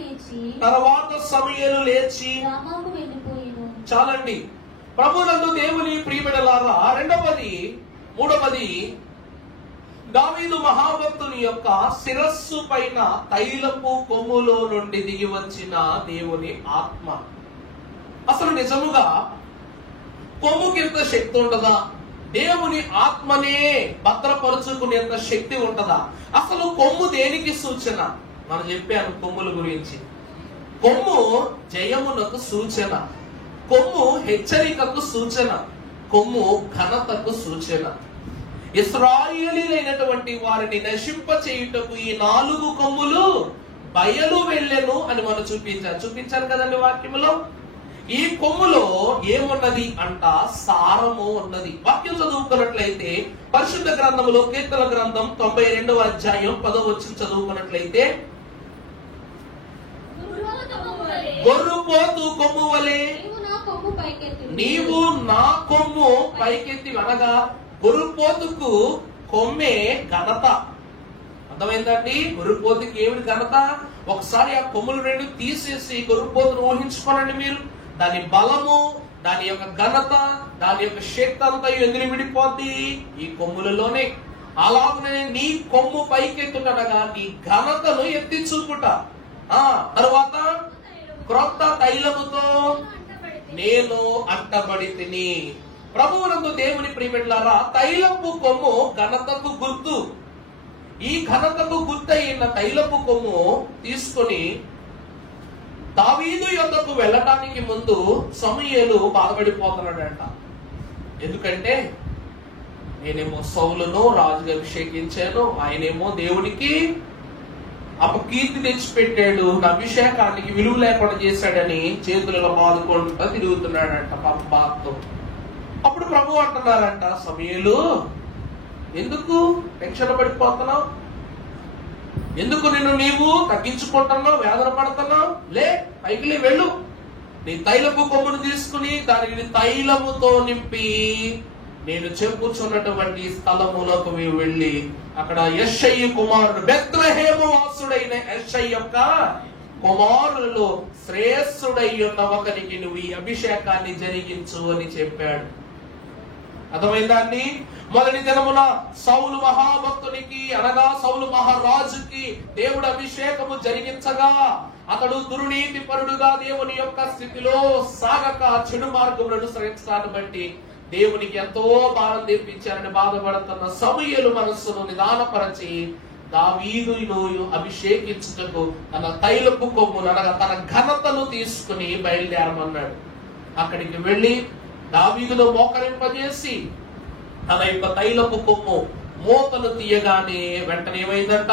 లేచి రామాకు వెళ్ళిపోయెను. చాలండి. ప్రభునందు దేవుని ప్రియబిడ్డలారా, మూడవది దావీదు మహాభక్తుని యొక్క శిరస్సు పైన తైలపు కొమ్ములో నుండి దిగి వచ్చిన దేవుని ఆత్మ. అసలు నిజముగా కొమ్ముకింత శక్తి ఉంటదా? దేవుని ఆత్మనే భద్రపరుచుకునేంత శక్తి ఉంటదా? అసలు కొమ్ము దేనికి సూచన? మనం చెప్పాను కొమ్ముల గురించి. కొమ్ము జయమునకు సూచన, కొమ్ము హెచ్చరికకు సూచన, కొమ్ము ఘనతకు సూచన. ఇశ్రాయేలీయులైనటువంటి వారిని నశింప చేయుటకు ఈ 4 కొమ్ములు బయలు వెళ్ళెను అని మనం చూపించారు కదండి వాక్యములో. ఈ కొమ్ములో ఏమున్నది అంట? సారము ఉన్నది. వాక్యం చదువుకున్నట్లయితే పరిశుద్ధ గ్రంథములో కీర్తన గ్రంథం 92వ అధ్యాయం 10వ వచనం చదువుకున్నట్లయితే, గొర్రుపోతు కొమ్ము వలె నీవు నా కొమ్ము పైకెత్తి అనగా గొర్రుపోతుకు కొమ్మే ఘనత. అర్థమైందండి? గొర్రుపోతుకి ఏమిటి ఘనత? ఒకసారి ఆ కొమ్ములు రెండు తీసేసి గొర్రుపోతును ఊహించుకోనండి మీరు. దాని బలము, దాని యొక్క ఘనత, దాని యొక్క శక్తి అంతా ఎందుకు విడిపోద్ది? ఈ కొమ్ములలోనే. అలాగనే నీ కొమ్ము పైకెత్తుటనగా నీ ఘనతను ఎత్తి చూపుట. తరువాత క్రొత్త తైలముతో నేను అంటబడి తిని. ప్రభువునందు దేవుని ప్రియబిడ్డలారా, తైలపు కొమ్ము ఘనతకు గుర్తు. ఈ ఘనతకు గుర్తయిన తైలపు కొమ్ము తీసుకొని దావీదు యొద్దకు వెళ్ళటానికి ముందు సమూయేలు బాధపడిపోతున్నాడంట. ఎందుకంటే నేనేమో సౌలును రాజుగా అభిషేకించాను, ఆయనేమో దేవునికి అపకీర్తి తెచ్చిపెట్టాడు, నా అభిషేకానికి విలువ లేకుండా చేశాడని చేతులలో బాదుకుంటూ తిరుగుతున్నాడంట పాప బాధతో. అప్పుడు ప్రభు అంటున్నారంట, సమూయేలు ఎందుకు టెన్షన్ పడిపోతున్నావు? ఎందుకు నీవు తగ్గించుకుంటున్నావు, వేదన పడుతున్నావు? లే, పైకి వెళ్ళు. నీ తైలపు కొమ్మును తీసుకుని దానికి తైలముతో నింపి నేను చెప్పుచున్నటువంటి స్థలములకు వెళ్ళి అక్కడ యెషయి కుమారుడు, బెత్లెహేము వాసుడైన యెషయి యొక్క కుమారులలో శ్రేష్ఠుడై ఉన్న ఒకరికి నువ్వు ఈ అభిషేకాన్ని జరిగించు అని చెప్పాడు. అర్థమైందాన్ని? మొదటి దినమున సౌలు మహాభక్తునికి అనగా సౌలు మహారాజుకి దేవుడు అభిషేకము జరిగించగా అతడు దుర్నీతి పరుడుగా దేవుని యొక్క స్థితిలో సాగక చెడు మార్గములను అనుసరించడాన్ని బట్టి దేవునికి ఎంతో భారం తెప్పించారని బాధపడుతున్న సమూయేలు మనస్సును నిదానపరచి దావీదును అభిషేకించుటకు తన తైలపు కొమ్మును అనగా తన ఘనతను తీసుకుని బయలుదేరమన్నాడు. అక్కడికి వెళ్లి దావీదును మోకరింపజేసి తన యొక్క తైలపు కొమ్ము మూతను తీయగానే వెంటనే ఏమైందంట?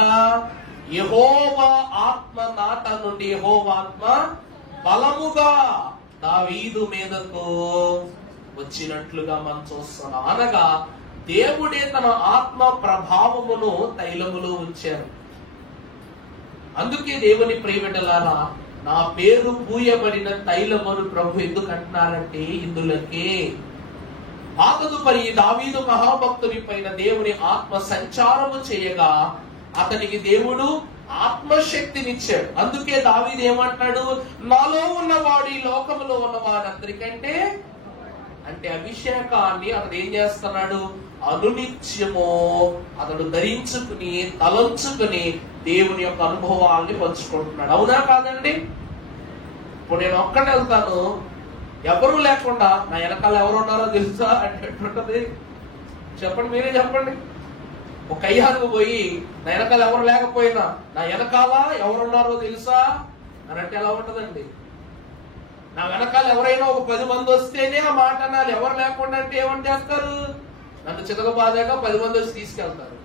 యెహోవా ఆత్మ నాట నుండి యెహోవా ఆత్మ బలముగా దావీదు మీదకు వచ్చినట్లుగా మనం చూస్తున్నాం. అనగా దేవుడే తన ఆత్మ ప్రభావమును తైలములో ఉంచారు. అందుకే దేవుని ప్రియబిడ్డలారా, నా పేరు పూయబడిన తైలమును ప్రభు ఎందుకు అంటున్నారంటే ఇందులోకి ఆతదుపరి దావీదు మహాభక్తుని పైన దేవుని ఆత్మ సంచారము చేయగా అతనికి దేవుడు ఆత్మశక్తినిచ్చాడు. అందుకే దావీదు ఏమంటాడు? నాలో ఉన్నవాడు ఈ లోకములో ఉన్నవాడందరికంటే, అంటే అభిషేకాన్ని అతడు ఏం చేస్తున్నాడు? అనునిత్యము అతడు ధరించుకుని తలంచుకుని దేవుని యొక్క అనుభవాల్ని పంచుకుంటున్నాడు. అవునా కాదండి? ఇప్పుడు నేను ఒక్కడే వెళ్తాను, ఎవరు లేకుండా నా వెనకాల ఎవరు ఉన్నారో తెలుసా అంటే ఎట్లుంటది? చెప్పండి, మీరే చెప్పండి. ఒక అయ్యాకు పోయి నా వెనకాల ఎవరు లేకపోయినా నా వెనకాల ఎవరున్నారో తెలుసా అని అంటే ఎలా ఉంటదండి? నా వెనకాల ఎవరైనా ఒక 10 మంది వస్తేనే ఆ మాట అనాలి. ఎవరు లేకుండా అంటే ఏమని చేస్తారు? నన్ను చితకబాదాగా 10 మంది వచ్చి తీసుకెళ్తారు.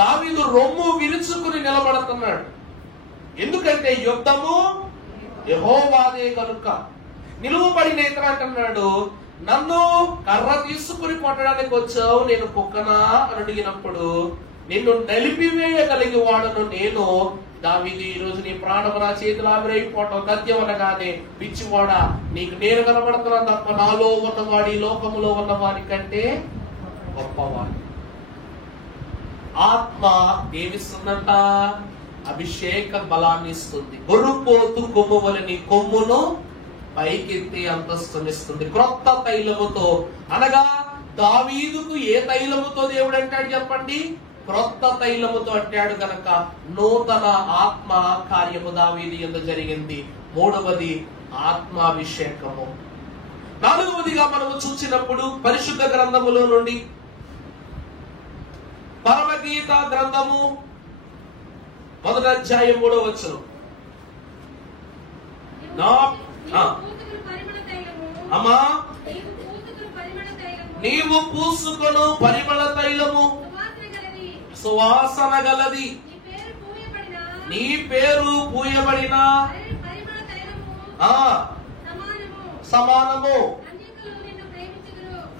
దావీదు రొమ్ము విరుచుకుని నిలబడుతున్నాడు. ఎందుకంటే యుద్ధము యెహోవాదే కనుక. నిలువబడిన ఇతర అంటున్నాడు, నన్ను కర్ర తీసుకుని కొట్టడానికి వచ్చావు, నేను కుక్కనా అని అడిగినప్పుడు నిన్ను నలిపివేయగలిగి వాడను నేను. దావీదు, ఈ రోజు నీ ప్రాణము నా చేతులు ఆవిరైపోవటం గద్యం అనగానే, పిచ్చివాడా నీకు నేను కనబడుతున్నాను తప్ప నాలో ఉన్నవాడి లోకములో ఉన్నవాడి కంటే గొప్పవాడు. ఆత్మ ఏమిస్తుందంట? అభిషేక బలాన్ని ఇస్తుంది. గొర్రుపోతు కొమ్ము వలె నీ కొమ్మును పైకెత్తి అంతస్తునిస్తుంది. క్రొత్త తైలముతో అనగా దావీదుకు ఏ తైలముతో దేవుడు అంటాడు చెప్పండి? క్రొత్త తైలముతో అంటాడు గనక నూతన ఆత్మ కార్యము దావీదు యందు జరిగింది. మూడవది ఆత్మాభిషేకము. నాలుగవదిగా మనము చూసినప్పుడు పరిశుద్ధ గ్రంథములో నుండి పరమగీత గ్రంథము 1వ అధ్యాయం 3వ వచనం. అమ్మా, నీవు పూసుకొను పరిమళ తైలము సువాసన గలది, నీ పేరు పూయబడిన సమానము.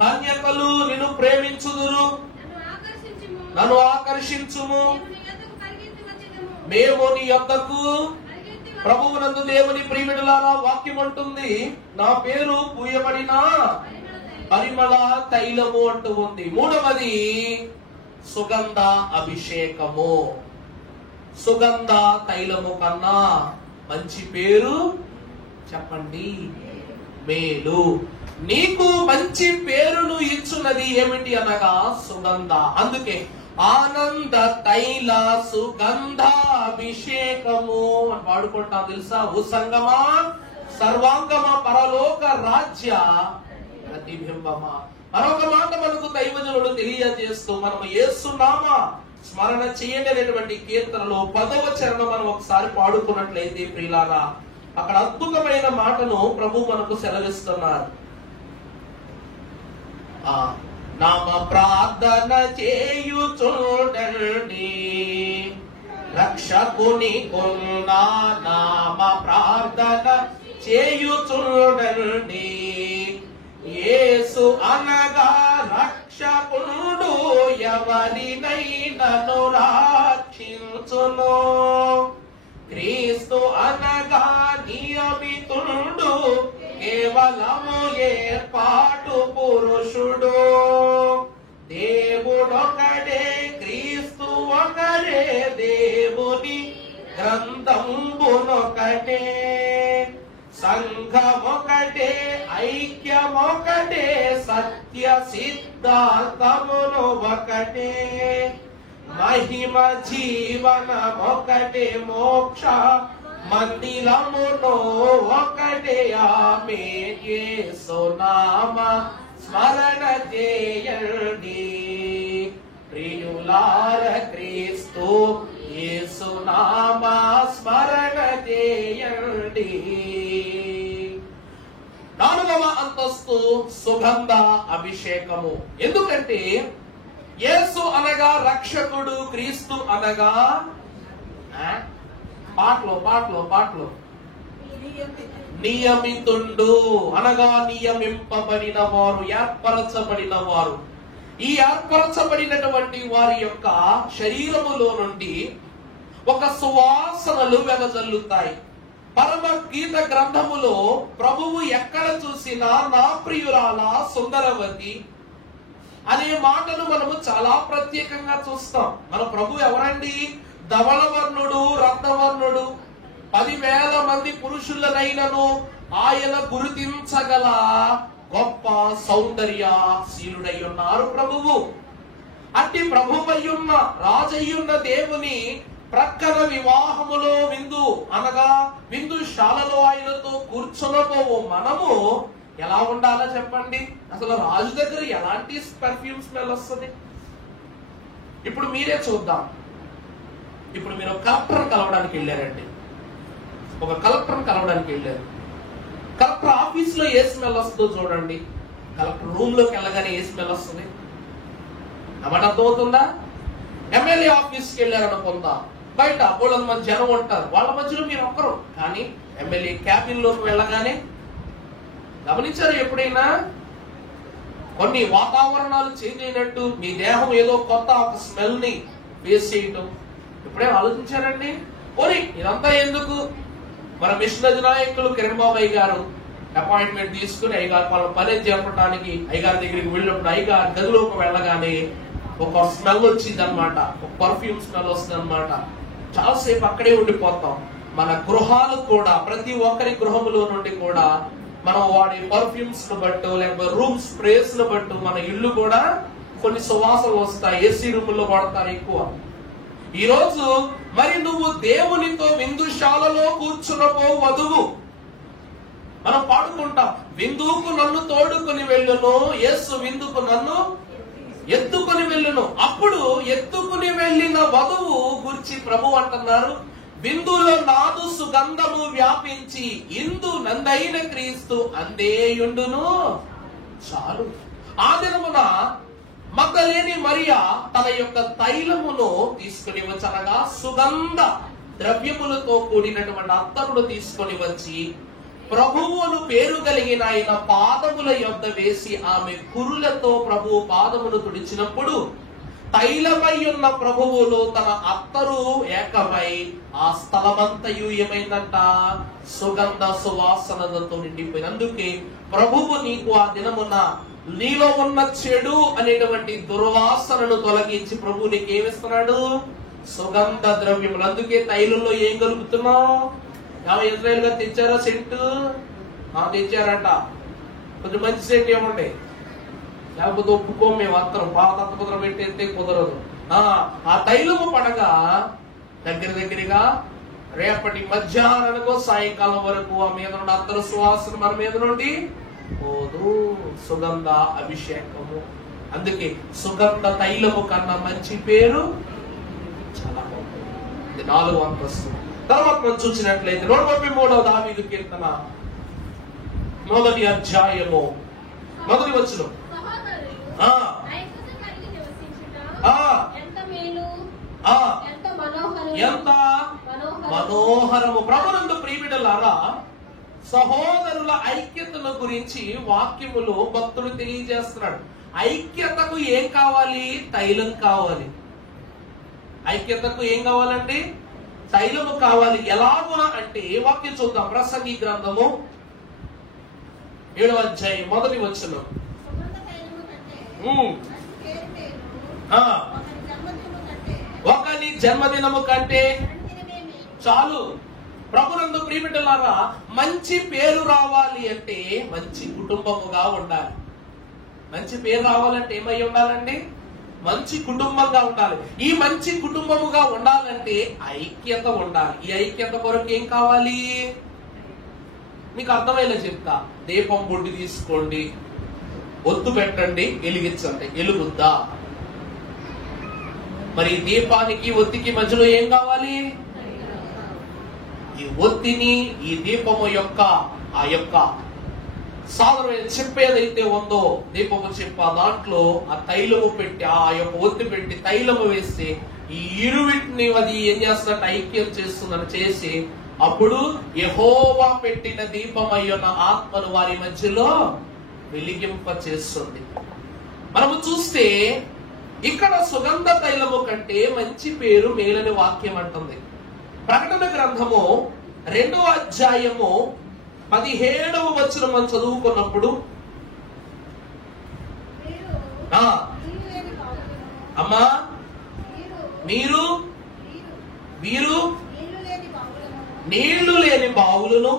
కన్యకలు నిన్ను ప్రేమించుదురు, నన్ను ఆకర్షించుము. మేము నీ యొద్దకు, ప్రభువునందు దేవుని ప్రియమిడులారా వాక్యం అంటుంది, నా పేరు పూయబడిన పరిమళ తైలము అంటూ ఉంది. మూడవది సుగంధ అభిషేకము. సుగంధ తైలము కన్నా మంచి పేరు చెప్పండి మేలు. నీకు మంచి పేరును ఇచ్చున్నది ఏమిటి అనగా సుగంధ. అందుకే ఆనంద తైల సుగంధాభిషేకము అని పాడుకుంటాం తెలుసా? ఓ సంగమా సర్వాంగమా పరలోక రాజ్య ప్రతిబింబమా. మరొక మాట మనకు దైవజనుడు తెలియజేస్తూ మనము యేసునామ స్మరణ చేయండి అనేటువంటి కీర్తనలో 10వ చరణం మనం ఒకసారి పాడుకున్నట్లయితే ప్రియులారా, అక్కడ అద్భుతమైన మాటను ప్రభు మనకు సెలవిస్తున్నారు. నామ ప్రార్థన చేయుచుండండి రక్షకుని కొన్న నామ ప్రార్థన చేయుచుండండి. యేసు అనగా రక్షకుడు ఎవరినైనను రక్షించును. క్రీస్తు అనగా నియమితుడు కేవలము ఏర్పాటు పురుషుడు. దేవుడొకడే క్రీస్తు ఒకడే దేవుని గ్రంథంబునొకటే. సంఘమొకటే ఐక్యమొకటే సత్య సిద్ధాంతమును ఒకటే. మహిమ జీవనమొకటే మోక్ష మందిరమును ఒకటే. ఆమేన్. యేసునామ స్మరణ చేయండి ప్రియులార క్రీస్తు యేసునామ స్మరణ చేయండి. 4వ అంతస్తు సుగంధ అభిషేకము. ఎందుకంటే యేసు అనగా రక్షకుడు, క్రీస్తు అనగా పాటలో నియమితుండు అనగా నియమింపబడిన వారు, ఏర్పరచబడిన వారు. ఈ ఏర్పరచబడినటువంటి వారి యొక్క శరీరములో నుండి ఒక సువాసనలు వెదజల్లుతాయి. పరమ గీత గ్రంథములో ప్రభువు ఎక్కడ చూసినా నా ప్రియురాల సుందరవతి అనే మాటను మనము చాలా ప్రత్యేకంగా చూస్తాం. మన ప్రభు ఎవరండి? ధవళవర్ణుడు, రత్నవర్ణుడు. 10,000 మంది పురుషులనైనను ఆయన గుర్తించగల గొప్ప సౌందర్యశీలుడై ఉన్నారు ప్రభువు. అట్టి ప్రభువయ్యున్న రాజయ్యున్న దేవుని ప్రక్కన వివాహములో విందు అనగా విందుశాలలో ఆయనతో కూర్చొనబోవు మనము ఎలా ఉండాలో చెప్పండి. అసలు రాజు దగ్గర ఎలాంటి పర్ఫ్యూమ్ స్మెల్ వస్తుంది? ఇప్పుడు మీరే చూద్దాం. ఇప్పుడు మీరు కలెక్టర్ కలవడానికి వెళ్ళారండి. ఒక కలెక్టర్ కలవడానికి వెళ్ళారు. కలెక్టర్ ఆఫీస్ లో ఏ స్మెల్ వస్తుందో చూడండి. కలెక్టర్ రూమ్ లోకి వెళ్ళగానే ఏ స్మెల్ వస్తుంది? అన్నమాట అర్థమవుతుందా? ఎమ్మెల్యే ఆఫీస్కి వెళ్ళారనుకుందాం, బయట బోళ్ళ మంది జనం ఉంటారు, వాళ్ళ మధ్యలో మీరు ఒక్కరు. కానీ ఎమ్మెల్యే క్యాబిన్ లోకి వెళ్ళగానే గమనించారు ఎప్పుడైనా? కొన్ని వాతావరణాలు చేంజ్ అయినట్టు మీ దేహం ఏదో కొత్త ఒక స్మెల్ ని ఫేస్ చేయటం ఎప్పుడైనా ఆలోచించారండి? పోనీ ఇదంతా ఎందుకు? మన మిషన్ అధినాయకులు కిరణ్ బాబాయ్ గారు అపాయింట్మెంట్ తీసుకుని అయ్యగారు వాళ్ళ పని చెప్పడానికి అయ్యగారి దగ్గరికి వెళ్ళినప్పుడు అయ్యగారి గదిలోకి వెళ్ళగానే ఒక స్మెల్ వచ్చింది అనమాట, ఒక పర్ఫ్యూమ్ స్మెల్ వస్తుంది అనమాట. చాలాసేపు అక్కడే ఉండిపోతాం. మన గృహాలు కూడా, ప్రతి ఒక్కరి గృహములో నుండి కూడా మనం వాడే పర్ఫ్యూమ్స్ ను బట్టు లేకపోతే రూమ్ స్ప్రేస్ ను బట్టు మన ఇల్లు కూడా కొన్ని సువాసనలు వస్తాయి. ఏసీ రూముల్లో వాడతారు ఎక్కువ. ఈ రోజు మరి నువ్వు దేవునితో విందుశాలలో కూర్చున్నపో వధువు. మనం పాడుకుంటాం, విందుకు నన్ను తోడుకొని వెళ్ళును, యేసు విందుకు నన్ను ఎత్తుకొని వెళ్ళును. అప్పుడు ఎత్తుకుని వెళ్ళిన వధువు గురించి ప్రభు అంటున్నారు, విందులో నాదు సుగంధము వ్యాపించి ఇందు నందైన క్రీస్తు అందేయుండును చాలు. ఆ దినమున మగ్దలేని మరియా తన యొక్క తైలమును తీసుకుని వచ్చనగా సుగంధ ద్రవ్యములతో కూడినటువంటి అత్తరును తీసుకొని వచ్చి ప్రభువును పేరు కలిగిన ఆయన పాదముల యొద్ద వేసి ఆమె కురులతో ప్రభువు పాదమును తుడిచినప్పుడు తైలమై ఉన్న ప్రభువులు తన అత్తరు ఏకమై ఆ స్థలమంతయు ఏమైందంట? సుగంధ సువాసనలతో నిండిపోయింది. అందుకే ప్రభువు నీకు ఆ దినమున నీలో ఉన్న చెడు అనేటువంటి దుర్వాసనను తొలగించి ప్రభు నీకు ఏమిస్తున్నాడు? సుగంధ ద్రవ్యములు. అందుకే తైలంలో ఏం కలుపుతున్నావు? ఇజ్రాయెల్ గారు తెచ్చారా సెంటు? తెచ్చారట, కొంచెం మంచి సెంట్ ఇవ్వండి, లేకపోతే ఒప్పుకో మేము వస్త్రం పాత కుదర పెట్టేస్తే కుదరదు. ఆ తైలము పడగా దగ్గరగా రేపటి మధ్యాహ్నానికో సాయంకాలం వరకు ఆ మీద నుండి అత్తరు సువాసన మన మీద నుండి పోదు. సుగంధ అభిషేకము. అందుకే సుగంధ తైలము కన్నా మంచి పేరు చాలా బాగుంది. ఇది 4వ అంతస్తు. తర్వాత మనం చూసినట్లయితే 133వ దావీదు కీర్తన 1వ అధ్యాయము 1వ వచనం. ఎంత మనోహరము. ప్రభునందు ప్రియబిడ్డలారా, సహోదరుల ఐక్యతను గురించి వాక్యములో భక్తుడు తెలియజేస్తున్నాడు. ఐక్యతకు ఏం కావాలి? తైలం కావాలి. ఐక్యతకు ఏం కావాలండి? తైలము కావాలి. ఎలాగున అంటే వాక్యం చూద్దాం. ప్రసంగి గ్రంథము 7వ అధ్యాయం 1వ వచనం. ఒకని జన్మదినము కంటే చాలు. ప్రభునందు ప్రియబిడ్డలారా, మంచి పేరు రావాలి అంటే మంచి కుటుంబముగా ఉండాలి. మంచి పేరు రావాలంటే ఏమై ఉండాలండి? మంచి కుటుంబంగా ఉండాలి. ఈ మంచి కుటుంబముగా ఉండాలంటే ఐక్యత ఉండాలి. ఈ ఐక్యత కొరకు ఏం కావాలి? మీకు అర్థమయ్యేలా చెప్తా. దీపం బొడ్డు తీసుకోండి, ఒత్తు పెట్టండి, వెలిగించండి. వెలుగుద్దా? మరి దీపానికి ఒత్తికి మధ్యలో ఏం కావాలి? ఈ ఒత్తిని, ఈ దీపము యొక్క ఆ యొక్క సాధారణ చెప్పేదైతే ఉందో దీపము చెప్ప, దాంట్లో ఆ తైలము పెట్టి, ఆ యొక్క ఒత్తి పెట్టి తైలము వేసి ఈ ఇరువిటిని అది ఏం చేస్తుందంటే ఐక్యం చేస్తుందని చేసి, అప్పుడు యెహోవా పెట్టిన దీపమయ్యున్న ఆత్మను వారి మధ్యలో వెలిగింప చేస్తుంది. మనము చూస్తే ఇక్కడ సుగంధ తైలము కంటే మంచి పేరు మేలని వాక్యం అంటుంది. ప్రకటన గ్రంథము 2వ అధ్యాయము 17వ వచనం మనం చదువుకున్నప్పుడు, అమ్మా మీరు నీళ్లు లేని బావులను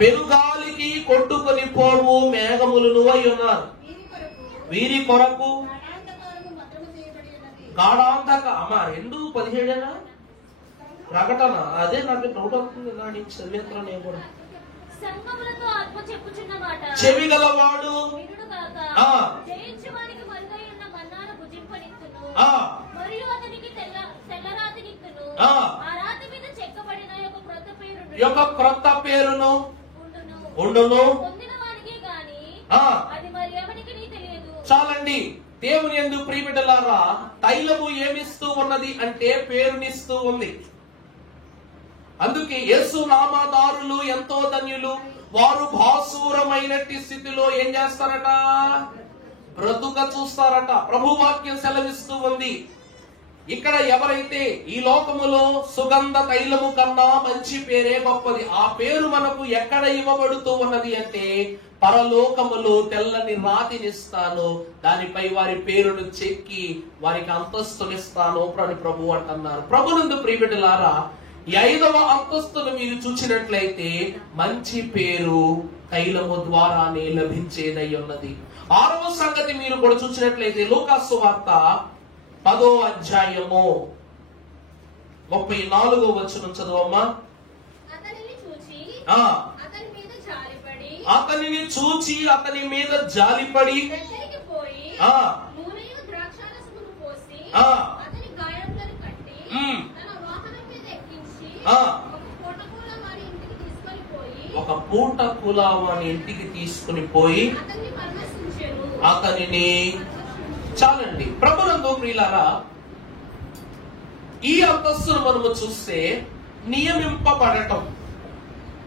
పెనుగాలికి కొట్టుకొని పోవు మేఘములను అయి ఉన్నారు. వీరి కొరకు గాఢాంతక. అమ్మా 2:17 ప్రకటన. అదే నాకు డౌట్ అవుతుంది. నాడి చదివేత్రా నేను కూడా. చెవి గలవాడు యొక్క క్రొత్త పేరును ఉండును. చాలండి. దేవుని యందు ప్రియబిడ్డలారా, తైలము ఏమిస్తూ ఉన్నది అంటే పేరునిస్తూ ఉంది. అందుకే యేసు నామదారులు ఎంతో ధన్యులు. వారు భాసూరమైనట్టి స్థితిలో ఏం చేస్తారట? బ్రతుక చూస్తారట. ప్రభు వాక్యం సెలవిస్తూ ఉంది. ఇక్కడ ఎవరైతే ఈ లోకములో సుగంధ తైలము కన్నా మంచి పేరే గొప్పది. ఆ పేరు మనకు ఎక్కడ ఇవ్వబడుతూ ఉన్నది అంటే పరలోకములో తెల్లని రాతినిస్తాను, దానిపై వారి పేరును చెక్కి వారికి అంతస్తునిస్తాను అని ప్రభు అంటున్నారు. ప్రభునందు ప్రియబిడ్డలారా, ఈ 5వ అంతస్తును మీరు చూసినట్లయితే మంచి పేరు తైలము ద్వారానే లభించేదై ఉన్నది. 6వ సంగతి మీరు కూడా చూసినట్లయితే లూకాసు వార్త 10వ అధ్యాయము 34వ వచనం చదువమ్మా. అతనిని చూచి అతని మీద జాలిపడి ఒక పూట కూల వాని ఇంటికి తీసుకుని పోయి అతనిని. చాలండి. ప్రభునందు ప్రియులారా, ఈ అంతస్తును మనము చూస్తే నియమింపబడటం,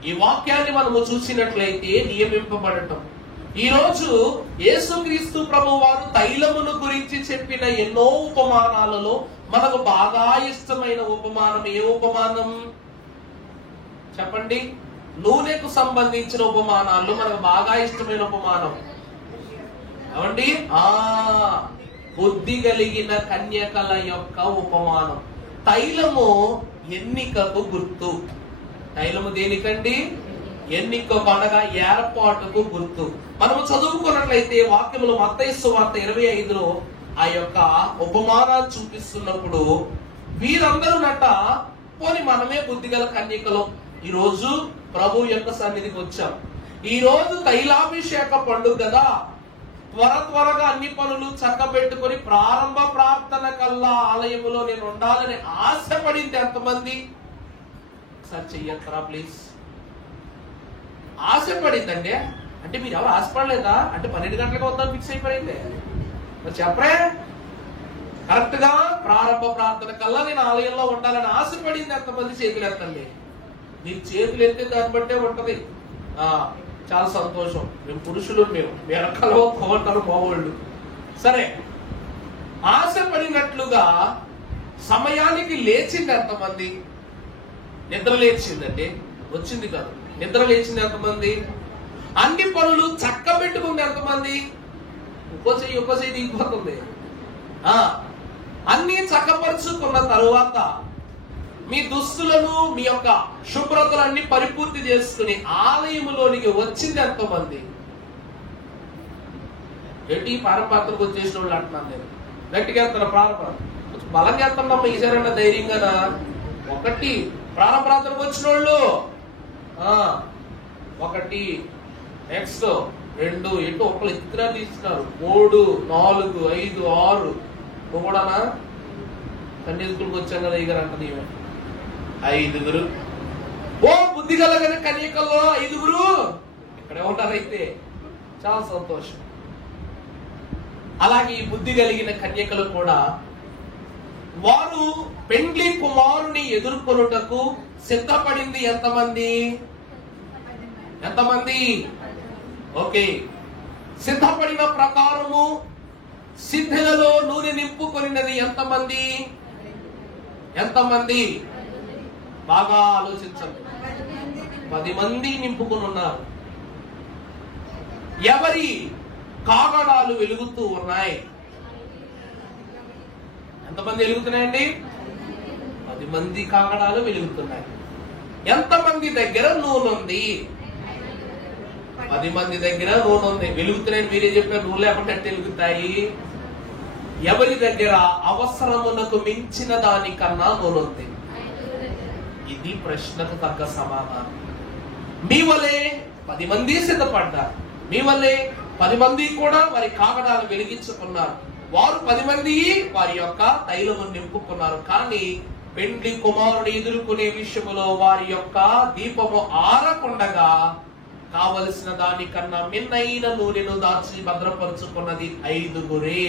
ఈ వాక్యాన్ని మనము చూసినట్లయితే నియమింపబడటం. ఈ రోజు యేసుక్రీస్తు ప్రభు వారు తైలమును గురించి చెప్పిన ఎన్నో ఉపమానాలలో మనకు బాగా ఇష్టమైన ఉపమానం ఏ ఉపమానం చెప్పండి? నూనెకు సంబంధించిన ఉపమానాల్లో మనకు బాగా ఇష్టమైన ఉపమానం ఏమండి? బుద్ధి కలిగిన కన్యకల యొక్క ఉపమానం. తైలము ఎన్నికకు గుర్తు. తైలము దేనికండి? ఎన్నికకు అనగా ఏర్పాటుకు గుర్తు. మనము చదువుకున్నట్లయితే వాక్యములు మత్తయి సువార్త 25లో ఆ యొక్క ఉపమానాలు చూపిస్తున్నప్పుడు వీరందరూ నట పోని మనమే బుద్ధిగల కన్యకలు ఈ రోజు ప్రభు యొక్క సన్నిధికి వచ్చాం. ఈ రోజు తైలాభిషేక పండుగ కదా, త్వరగా అన్ని పనులు చక్కబెట్టుకొని ప్రారంభ ప్రార్థన కల్లా ఆలయములో నేను ఉండాలని ఆశపడింది ఎంతమంది? ఒకసారి చెయ్యరా ప్లీజ్. ఆశపడిందండి అంటే మీరు ఎవరు ఆశపడలేదా? అంటే 12 గంటలకు వద్దాం ఫిక్స్ అయిపోయింది. మరి చెప్పరే, కరెక్ట్ గా ప్రారంభ ప్రార్థన కల్లా నేను ఆలయంలో ఉండాలని ఆశపడింది ఎంతమంది? చేతులు ఎత్తండి. మీరు చేతులు ఎత్తే దాన్ని బట్టే ఉంటది. చాలా సంతోషం. మేము పురుషులు, మేము వెనకలో కోటలు మావాళ్ళు. సరే, ఆశపడినట్లుగా సమయానికి లేచింది ఎంతమంది? నిద్ర లేచిందండి, వచ్చింది కాదు. నిద్ర లేచింది ఎంతమంది? అన్ని పనులు చక్క పెట్టుకుంది ఎంతమంది? ఒక్కో చెయ్యి దిగిపోతుంది. అన్ని చక్కపరుచుకున్న తరువాత మీ దుస్తులను, మీ యొక్క శుభ్రతలన్నీ పరిపూర్తి చేసుకుని ఆలయములోనికి వచ్చింది ఎంతమంది? ఏంటి పారపాత్రకు వచ్చేసిన వాళ్ళు అంటున్నాను నేను. గట్టిగా వెళ్తాను ప్రారంభ బలంగా వెళ్తానమ్మా ఈసారైనా ధైర్యంగా. 1 ప్రారంభకు వచ్చిన వాళ్ళు 1 నెక్స్ట్ 2 ఎటు ఒకళ్ళు ఇద్దరు తీసుకున్నారు. 3 4 5 6 నువ్వు కూడానా కన్యకులకు వచ్చాం కదా ఇగర అంట నీవే 5. ఓ బుద్ధి కలగని కన్యకల్లో 5 ఇక్కడే ఉంటారైతే చాలా సంతోషం. అలాగే ఈ బుద్ధి కలిగిన కన్యకలు కూడా వారు పెండ్లి కుమారుని ఎదుర్కొనుటకు సిద్ధపడింది ఎంతమంది? ఓకే, సిద్ధపడిన ప్రకారము సిద్ధలలో నూనె నింపుకొనినది ఎంతమంది? బాగా ఆలోచించండి. 10 మంది నింపుకొని ఉన్నారు. ఎవరి కాగడాలు వెలుగుతూ ఉన్నాయి? ఎంతమంది వెలుగుతున్నాయండి? 10 మంది కాగడాలు వెలుగుతున్నాయి. ఎంతమంది దగ్గర నూనె ఉంది? 10 మంది దగ్గర నూనె ఉంది. వెలుగుతున్నాయని మీరే చెప్పారు, నూనె లేకుండా వెలుగుతాయి. ఎవరి దగ్గర అవసరమునకు మించిన దానికన్నా నూనె ఉంది? ఇది ప్రశ్నకు తగ్గ సమాధానం. మీ వలే 10 మంది సిద్ధపడ్డారు. మీ వల్లే 10 మంది కూడా వారి కాగడాలు వెలిగించుకున్నారు. వారు 10 మంది వారి యొక్క తైలము నింపుకున్నారు. కానీ పెండ్లి కుమారుడు ఎదుర్కొనే విషయంలో వారి యొక్క దీపము ఆరకుండగా కావలసిన దానికన్నా మిన్నైన నూనెను దాచి భద్రపరుచుకున్నది 5.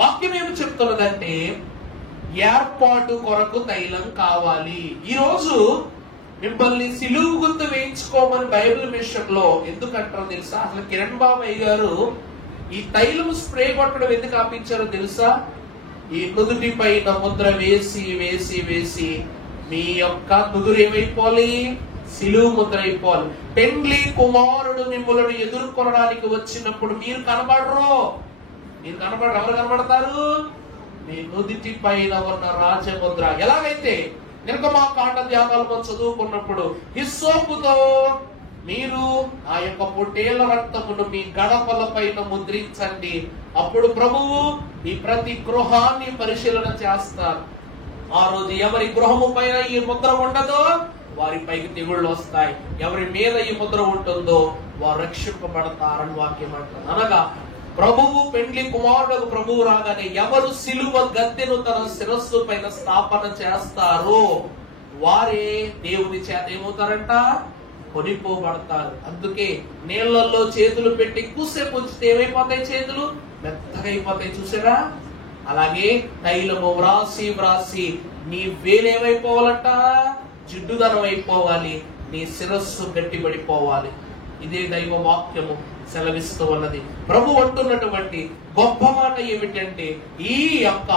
వాక్యం ఏమి చెప్తున్నదంటే ఏర్పాటు కొరకు తైలం కావాలి. ఈ రోజు మిమ్మల్ని సిలువు గుర్తు వేయించుకోమని బైబిల్ విషయంలో ఎందుకంటారో తెలుసా? అసలు కిరణ్ బాబయ్య గారు ఈ తైలం స్ప్రే కొట్టడం ఎందుకు ఆపించారో తెలుసా? ఈ నుదుటి పైన ముద్ర వేసి వేసి వేసి మీ యొక్క నుదురు ఏమైపోవాలి? సిలువు ముద్ర అయిపోవాలి. పెండ్లి కుమారుడు మిమ్మల్ని ఎదుర్కొనడానికి వచ్చినప్పుడు మీరు కనబడరు. ఎవరు కనబడతారు? మీ నుదిటి పైన ఉన్న రాజముద్ర. ఎలాగైతే నిర్గమాకాండ ధ్యానాలను చదువుకున్నప్పుడు హిస్సోపుతో మీరు ఆ యొక్క పొట్టేళ్ల రక్తమును మీ గడపల పైన ముద్రించండి. అప్పుడు ప్రభువు ఈ ప్రతి గృహాన్ని పరిశీలన చేస్తారు. ఆ రోజు ఎవరి గృహము పైన ఈ ముద్ర ఉండదో వారి పైకి తెగుళ్ళు వస్తాయి. ఎవరి మీద ఈ ముద్ర ఉంటుందో వారు రక్షింపబడతారని వాక్యం అంటారు. అనగా ప్రభువు పెండ్లి కుమారుడు ప్రభువు రాగానే ఎవరు సిలువ గద్దెను తన శిరస్సు పైన స్థాపన చేస్తారో వారే దేవుని చేత ఏమవుతారంట? కొనిపోబడతారు. అందుకే నీళ్లలో చేతులు పెట్టి ఎక్కువసేపు ఉంచితే ఏమైపోతాయి? చేతులు మెత్తగా అయిపోతాయి. చూసారా? అలాగే తైలము వ్రాసి వ్రాసి నీ వేలేమైపోవాలంట? జిడ్డుదనం అయిపోవాలి. నీ శిరస్సు గట్టిపడిపోవాలి. ఇదే దైవ వాక్యము సెలవిస్తూ ఉన్నది. ప్రభు అంటున్నటువంటి గొప్ప మాట ఏమిటంటే ఈ యొక్క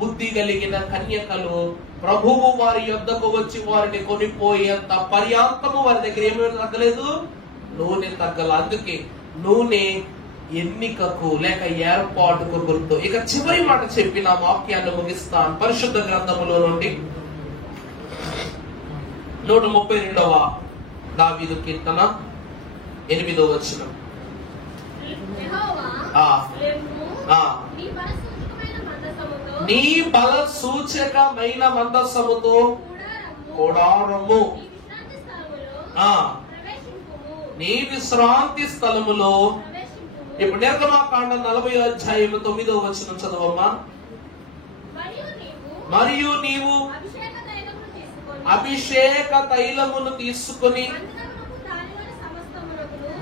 బుద్ధి కలిగిన కన్యకలు ప్రభువు వారి యొద్దకు వచ్చి వారిని కొనిపోయేంత పర్యాంతము వారి దగ్గర ఏమీ తగ్గలేదు, నూనె తగ్గల. అందుకే నూనె ఎన్నికకు లేక ఏర్పాటుకు గుర్తు. ఇక చివరి మాట చెప్పి నా వాక్యాన్ని ముగిస్తాను. పరిశుద్ధ గ్రంథములో నుండి 132వ దావీదు కీర్తన 8వ వచనం. నీ బల సూచకమైన మందసముతో కూడారము నీ విశ్రాంతి స్థలములో. ఇప్పుడు నిర్గమాకాండం 40వ అధ్యాయం 9వ వచనం చదవమ్మా. మరియు నీవు అభిషేక తైలమును తీసుకుని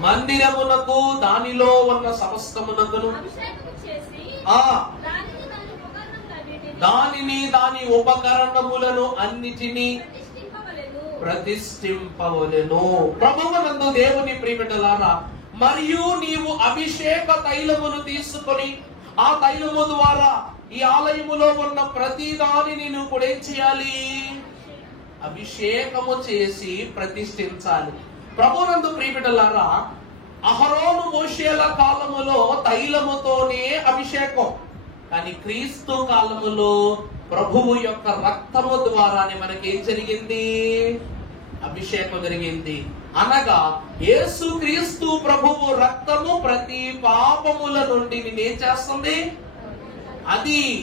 మందిరమునకు దానిలో ఉన్న సమస్తమునకును దానిని దాని ఉపకరణములను అన్నిటినీ ప్రతిష్ఠింపవలెను. ప్రభువునందు దేవుని ప్రియబిడ్డలారా, మరియు నీవు అభిషేక తైలమును తీసుకొని ఆ తైలము ద్వారా ఈ ఆలయములో ఉన్న ప్రతి దానిని నువ్వు కూడా ఏం చేయాలి? అభిషేకము చేసి ప్రతిష్ఠించాలి. ప్రభువునందు ప్రియబిడ్డలారా, అహరోను మోషేల కాలములో తైలముతోనే అభిషేకం, కానీ క్రీస్తు కాలములో ప్రభువు యొక్క రక్తము ద్వారానే మనకేం జరిగింది? అభిషేకం జరిగింది. అనగా యేసు క్రీస్తు ప్రభువు రక్తము ప్రతి పాపముల నుండి నేనేం చేస్తుంది?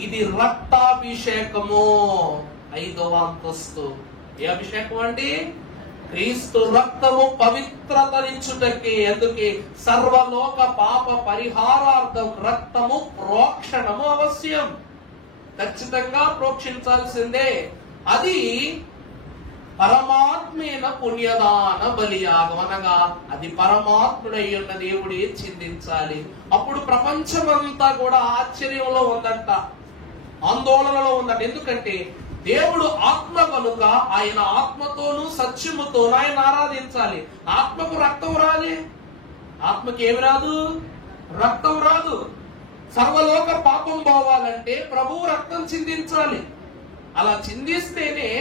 ఇది రక్తాభిషేకము. 5వ అంతస్తు. ఏ అభిషేకం అండి? క్రీస్తు రక్తము పవిత్రతనిచ్చుటకే. అందుకే సర్వలోక పాప పరిహారార్థం రక్తము ప్రోక్షణము అవశ్యం. ఖచ్చితంగా ప్రోక్షించాల్సిందే. అది పరమాత్మైన పుణ్యదాన బలియాగం. అనగా అది పరమాత్ముడై ఉన్న దేవుడే చిందించాలి. అప్పుడు ప్రపంచమంతా కూడా ఆశ్చర్యంలో ఉందంట, ఆందోళనలో ఉందంట. ఎందుకంటే దేవుడు ఆత్మ కనుక ఆయన ఆత్మతోనూ సత్యముతోనూ ఆయన ఆరాధించాలి. ఆత్మకు రక్తం రాలే. ఆత్మకి ఏమి రాదు? రక్తం రాదు. సర్వలోక పాపం పోవాలంటే ప్రభువు రక్తం చిందించాలి. అలా చిందిస్తేనే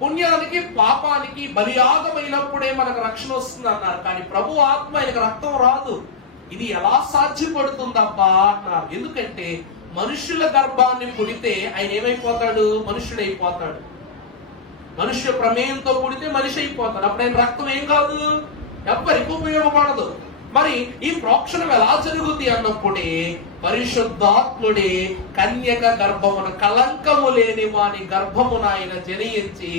పుణ్యానికి పాపానికి బలియాగమైనప్పుడే మనకు రక్షణ వస్తుంది అన్నారు. కానీ ప్రభు ఆత్మ ఆయనకు రక్తం రాదు. ఇది ఎలా సాధ్యపడుతుందబ్బా అన్నారు. ఎందుకంటే మనుషుల గర్భాన్ని పుడితే ఆయన ఏమైపోతాడు? మనుష్యుడైపోతాడు. మనుష్య ప్రమేయంతో పుడితే మనిషి అయిపోతాడు. అప్పుడు ఆయన రక్తం ఏం కాదు, ఎవ్వరికి ఉపయోగపడదు. మరి ఈ ప్రోక్షణం ఎలా జరుగుతుంది అన్నప్పుడే పరిశుద్ధాత్ముడే కన్యక గర్భమున కలంకము లేని వాని గర్భమున ఆయన జనించి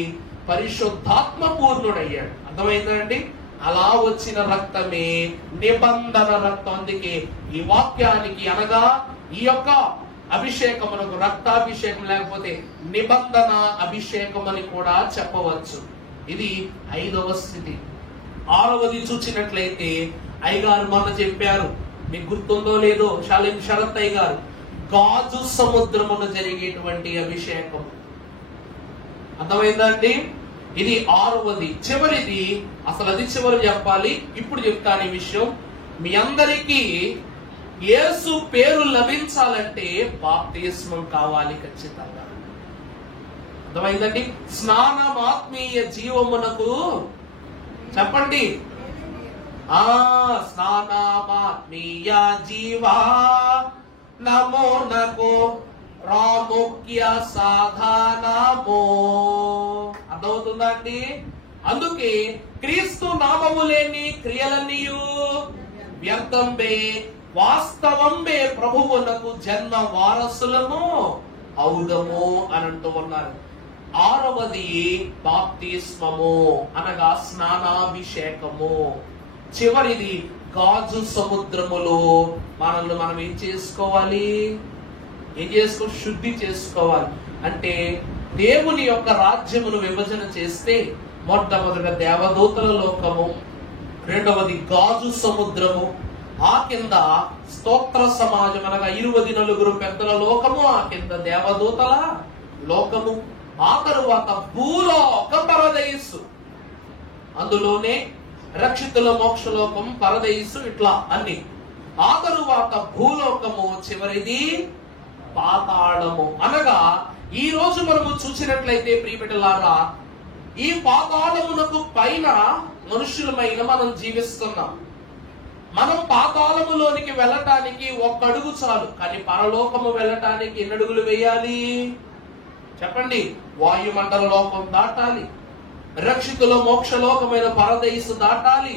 పరిశుద్ధాత్మ పూర్ణుడయ్యాడు. అర్థమైందండి? అలా వచ్చిన రక్తమే నిబంధన రక్తం. అందుకే ఈ వాక్యానికి అనగా ఈ యొక్క అభిషేకమునకు రక్తాభిషేకం లేకపోతే నిబంధన అభిషేకం అని కూడా చెప్పవచ్చు. ఇది 5వ స్థితి. 6వది చూసినట్లయితే అయ్యగారు మొన్న చెప్పారు, మీకు గుర్తుందో లేదో, షాలిం శరత్ అయ్యగారు, గాజు సముద్రమున జరిగేటువంటి అభిషేకం. అర్థమైందండి? ఇది 6వది. చివరిది, అసలు అది చివరి చెప్పాలి, ఇప్పుడు చెప్తాను ఈ విషయం. మీ అందరికీ యేసు పేరు లభించాలంటే బాప్తిస్మం కావాలి ఖచ్చితంగా. అర్థమైందండి? స్నానం ఆత్మీయ జీవమునకు చెప్పండి. స్నానామాత్మీయ జీవా నమోనకో ప్రాముఖ్య సాధనమో. అర్థమవుతుందండి? అందుకే క్రీస్తు నామము లేని క్రియలన్నీయు వ్యర్థంబే, వాస్తవంబే ప్రభువునకు జన్మ వారసులము అవుదము అని అంటూ ఉన్నారు. 6వది బాప్తిస్మము అనగా స్నానాభిషేకము. చివరిది గాజు సముద్రములో మనల్ని మనం ఏం చేసుకోవాలి? శుద్ధి చేసుకోవాలి. అంటే దేవుని యొక్క రాజ్యమును విభజన చేస్తే మొట్టమొదట దేవదూతల లోకము, రెండవది గాజు సముద్రము, ఆ కింద స్తోత్ర సమాజం అనగా 24 పెద్దల లోకము, ఆ కింద దేవదూతల లోకము, ఆ తరువాత భూలోక పరదైసు, అందులోనే రక్షితుల మోక్షలోకం, పరదైసు, ఇట్లా అన్ని. ఆ తరువాత భూలోకము, చివరిది పాతాళము. అనగా ఈ రోజు మనము చూసినట్లయితే ప్రియబిడ్డలారా, ఈ పాతాళమునకు పైన మనుషులమైన మనం జీవిస్తున్నాం. మనం పాతాళములోనికి వెళ్ళటానికి 1 అడుగు చాలు, కానీ పరలోకము వెళ్ళటానికి ఎన్ని అడుగులు వేయాలి చెప్పండి? వాయుమండల లోకం దాటాలి, రక్షితుల మోక్షలోకమైన పరదేశు దాటాలి.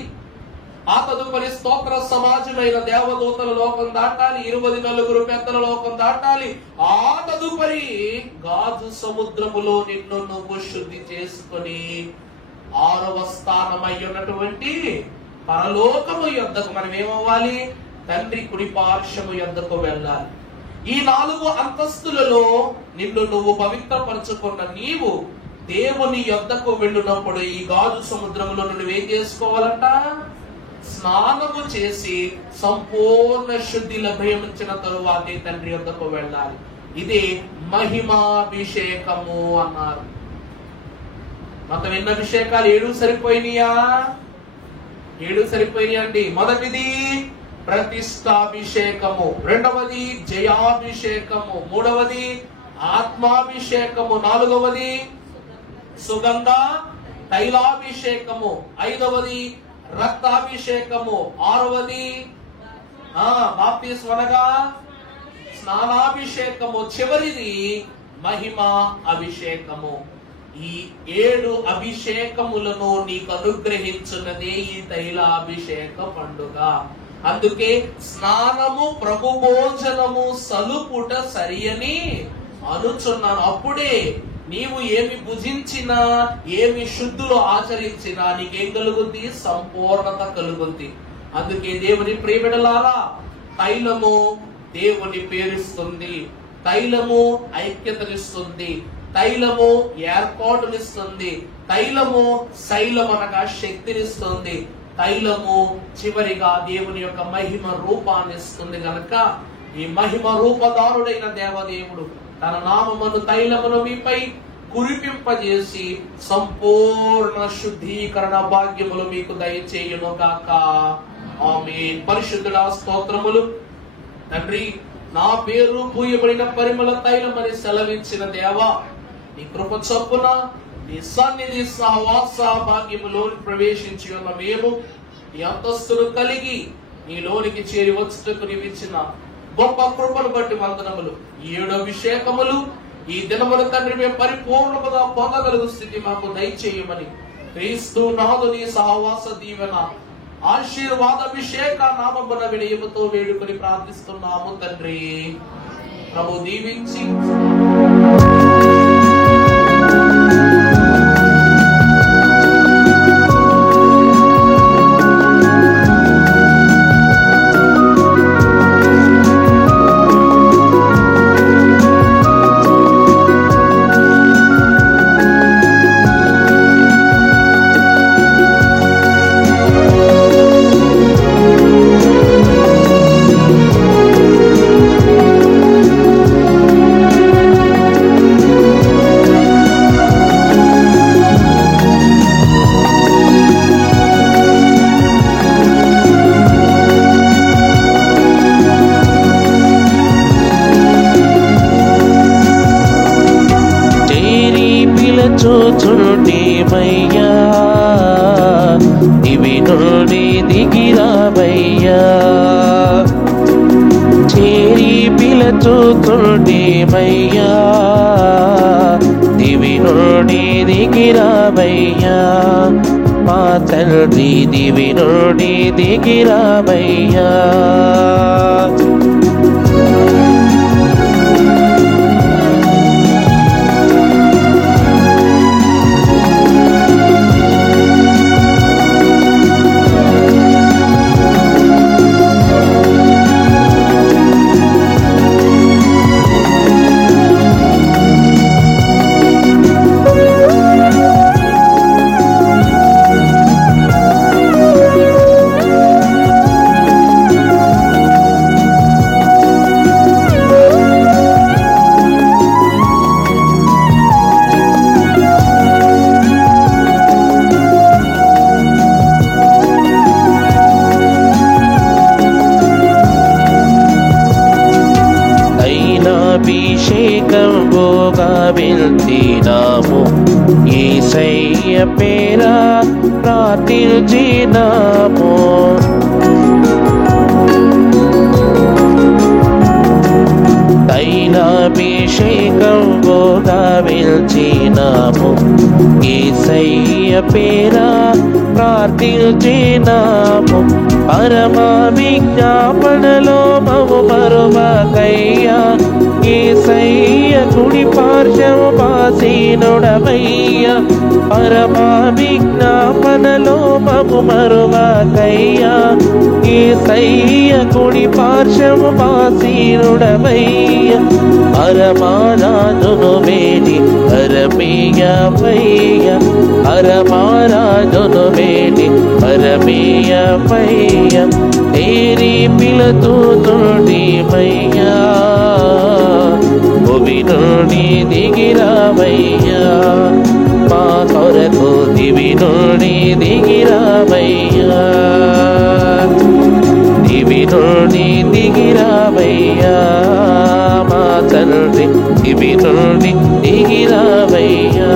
ఆ తదుపరి స్తోత్ర సమాజమైన దేవదూతల లోకం దాటాలి. 24 పెద్దల లోకం దాటాలి. ఆ తదుపరి గాజు సముద్రములో నిన్ను నువ్వు శుద్ధి చేసుకొని 6వ స్థానమై ఉన్నటువంటి పరలోకము యొద్దకు మనం ఏమవ్వాలి? తండ్రి కుడి పార్శ్వము యొద్దకు వెళ్ళాలి. ఈ 4 అంతస్తులలో నిన్ను నువ్వు పవిత్రపరచుకున్న నీవు దేవుని యొద్దకు వెళ్ళినప్పుడు ఈ గాజు సముద్రంలో నువ్వేం చేసుకోవాలంట? స్నానము చేసి సంపూర్ణ శుద్ధి లభ్యమించిన తరువాతే తండ్రి యొద్దకు వెళ్ళాలి. ఇది మహిమాభిషేకము అన్నారు. మొత్తం ఎన్ని అభిషేకాలు? 7 సరిపోయినాయా? 7 సరిపోయినాయండి. మొదటిది ప్రతిష్టాభిషేకము, రెండవది జయాభిషేకము, మూడవది ఆత్మాభిషేకము, నాలుగవది సుగంధ తైలాభిషేకము, ఐదవది రక్తాభిషేకము, ఆరవది బాప్తిస్మం అనగా స్నానాభిషేకము, చివరిది మహిమ అభిషేకము. ఈ 7 అభిషేకములను నీకు అనుగ్రహించున్నదే ఈ తైలాభిషేక పండుగ. అందుకే స్నానము ప్రభు భోజనము సలుపుట సరియని అనుచున్నాను. అప్పుడే నీవు ఏమి భుజించినా ఏమి శుద్ధులు ఆచరించినా నీకేం కలుగుద్ది? సంపూర్ణత కలుగుద్ది. అందుకే దేవుని ప్రియబిడ్డలారా, తైలము దేవుని పేరుస్తుంది, తైలము ఐక్యతనిస్తుంది, తైలము ఏర్పాటునిస్తుంది, తైలము శైలం అనగా శక్తినిస్తుంది, తైలము చివరిగా దేవుని యొక్క మహిమ రూపాన్ని ఇస్తుంది. గనక ఈ మహిమ రూపదారుడైన దేవదేవుడు తన నామమును తైలమును మీపై కురిపింపజేసి సంపూర్ణ శుద్ధీకరణ భాగ్యములు మీకు దయచేయును గాక. ఆమేన్. పరిశుద్ధుడా స్తోత్రములు. తండ్రి, నా పేరు పూయబడిన పరిమళ తైలమని సెలవించిన దేవా, నీ కృప చొప్పున నీ సన్నిధి సహవాస భాగ్యములో ప్రవేశించి ఉన్న మేము ఈ అంతస్తును కలిగి నీలోనికి చేరి వచ్చుటకు నీవిచ్చిన గొప్ప కృపను బట్టి వందనములు. 7 అభిషేకములు ఈ దినమున తండ్రి మేము పరిపూర్ణముగా పొందగలుగు స్థితి మాకు దయచేయమని క్రీస్తు నాథుని సహవాస దీవెన ఆశీర్వాదాభిషేక నామమున వినయముతో వేడుకొని ప్రార్థిస్తున్నాము తండ్రి. ప్రభు దీవించి చూచుండేమయ్యా, ఇవి నుండి దిగిరామయ్యా. చేరి పిలచుతుండేమయ్యా, ఇవి నుండి దిగిరామయ్యా. మా తండ్రి దివి నుండి దిగిరామయ్యా. అభిషేకంబుగా వెళ్తినాము, యేసయ్య పేర ప్రార్థించినాము. తైలాభిషేకంబుగా వెళ్తినాము, యేసయ్య పేరా ప్రార్థించినాము, పరమ విజ్ఞాపనలో మము మరువకయ్యా. యేసయ్య కుడి పార్శ్వము బాసీనుడవయ్యా, పరమ విజ్ఞాపనలో మము మరువకయ్యా. యేసయ్య కుడి పార్శ్వము బాసీనుడవయ్యా, పరమారాజును వేడి పరమేయమయ్యా, పరమారాజును వేడి పరమేయమయ్యా. తేరి పిలుతుడి మయ్యా, భూమి నుండి దిగిరావయ్యా, మా కొరకు దివి నుండి దిగిరావయ్యా, దివి నుండి దిగిరావయ్యా, మా తండ్రి దివి నుండి దిగిరావయ్యా.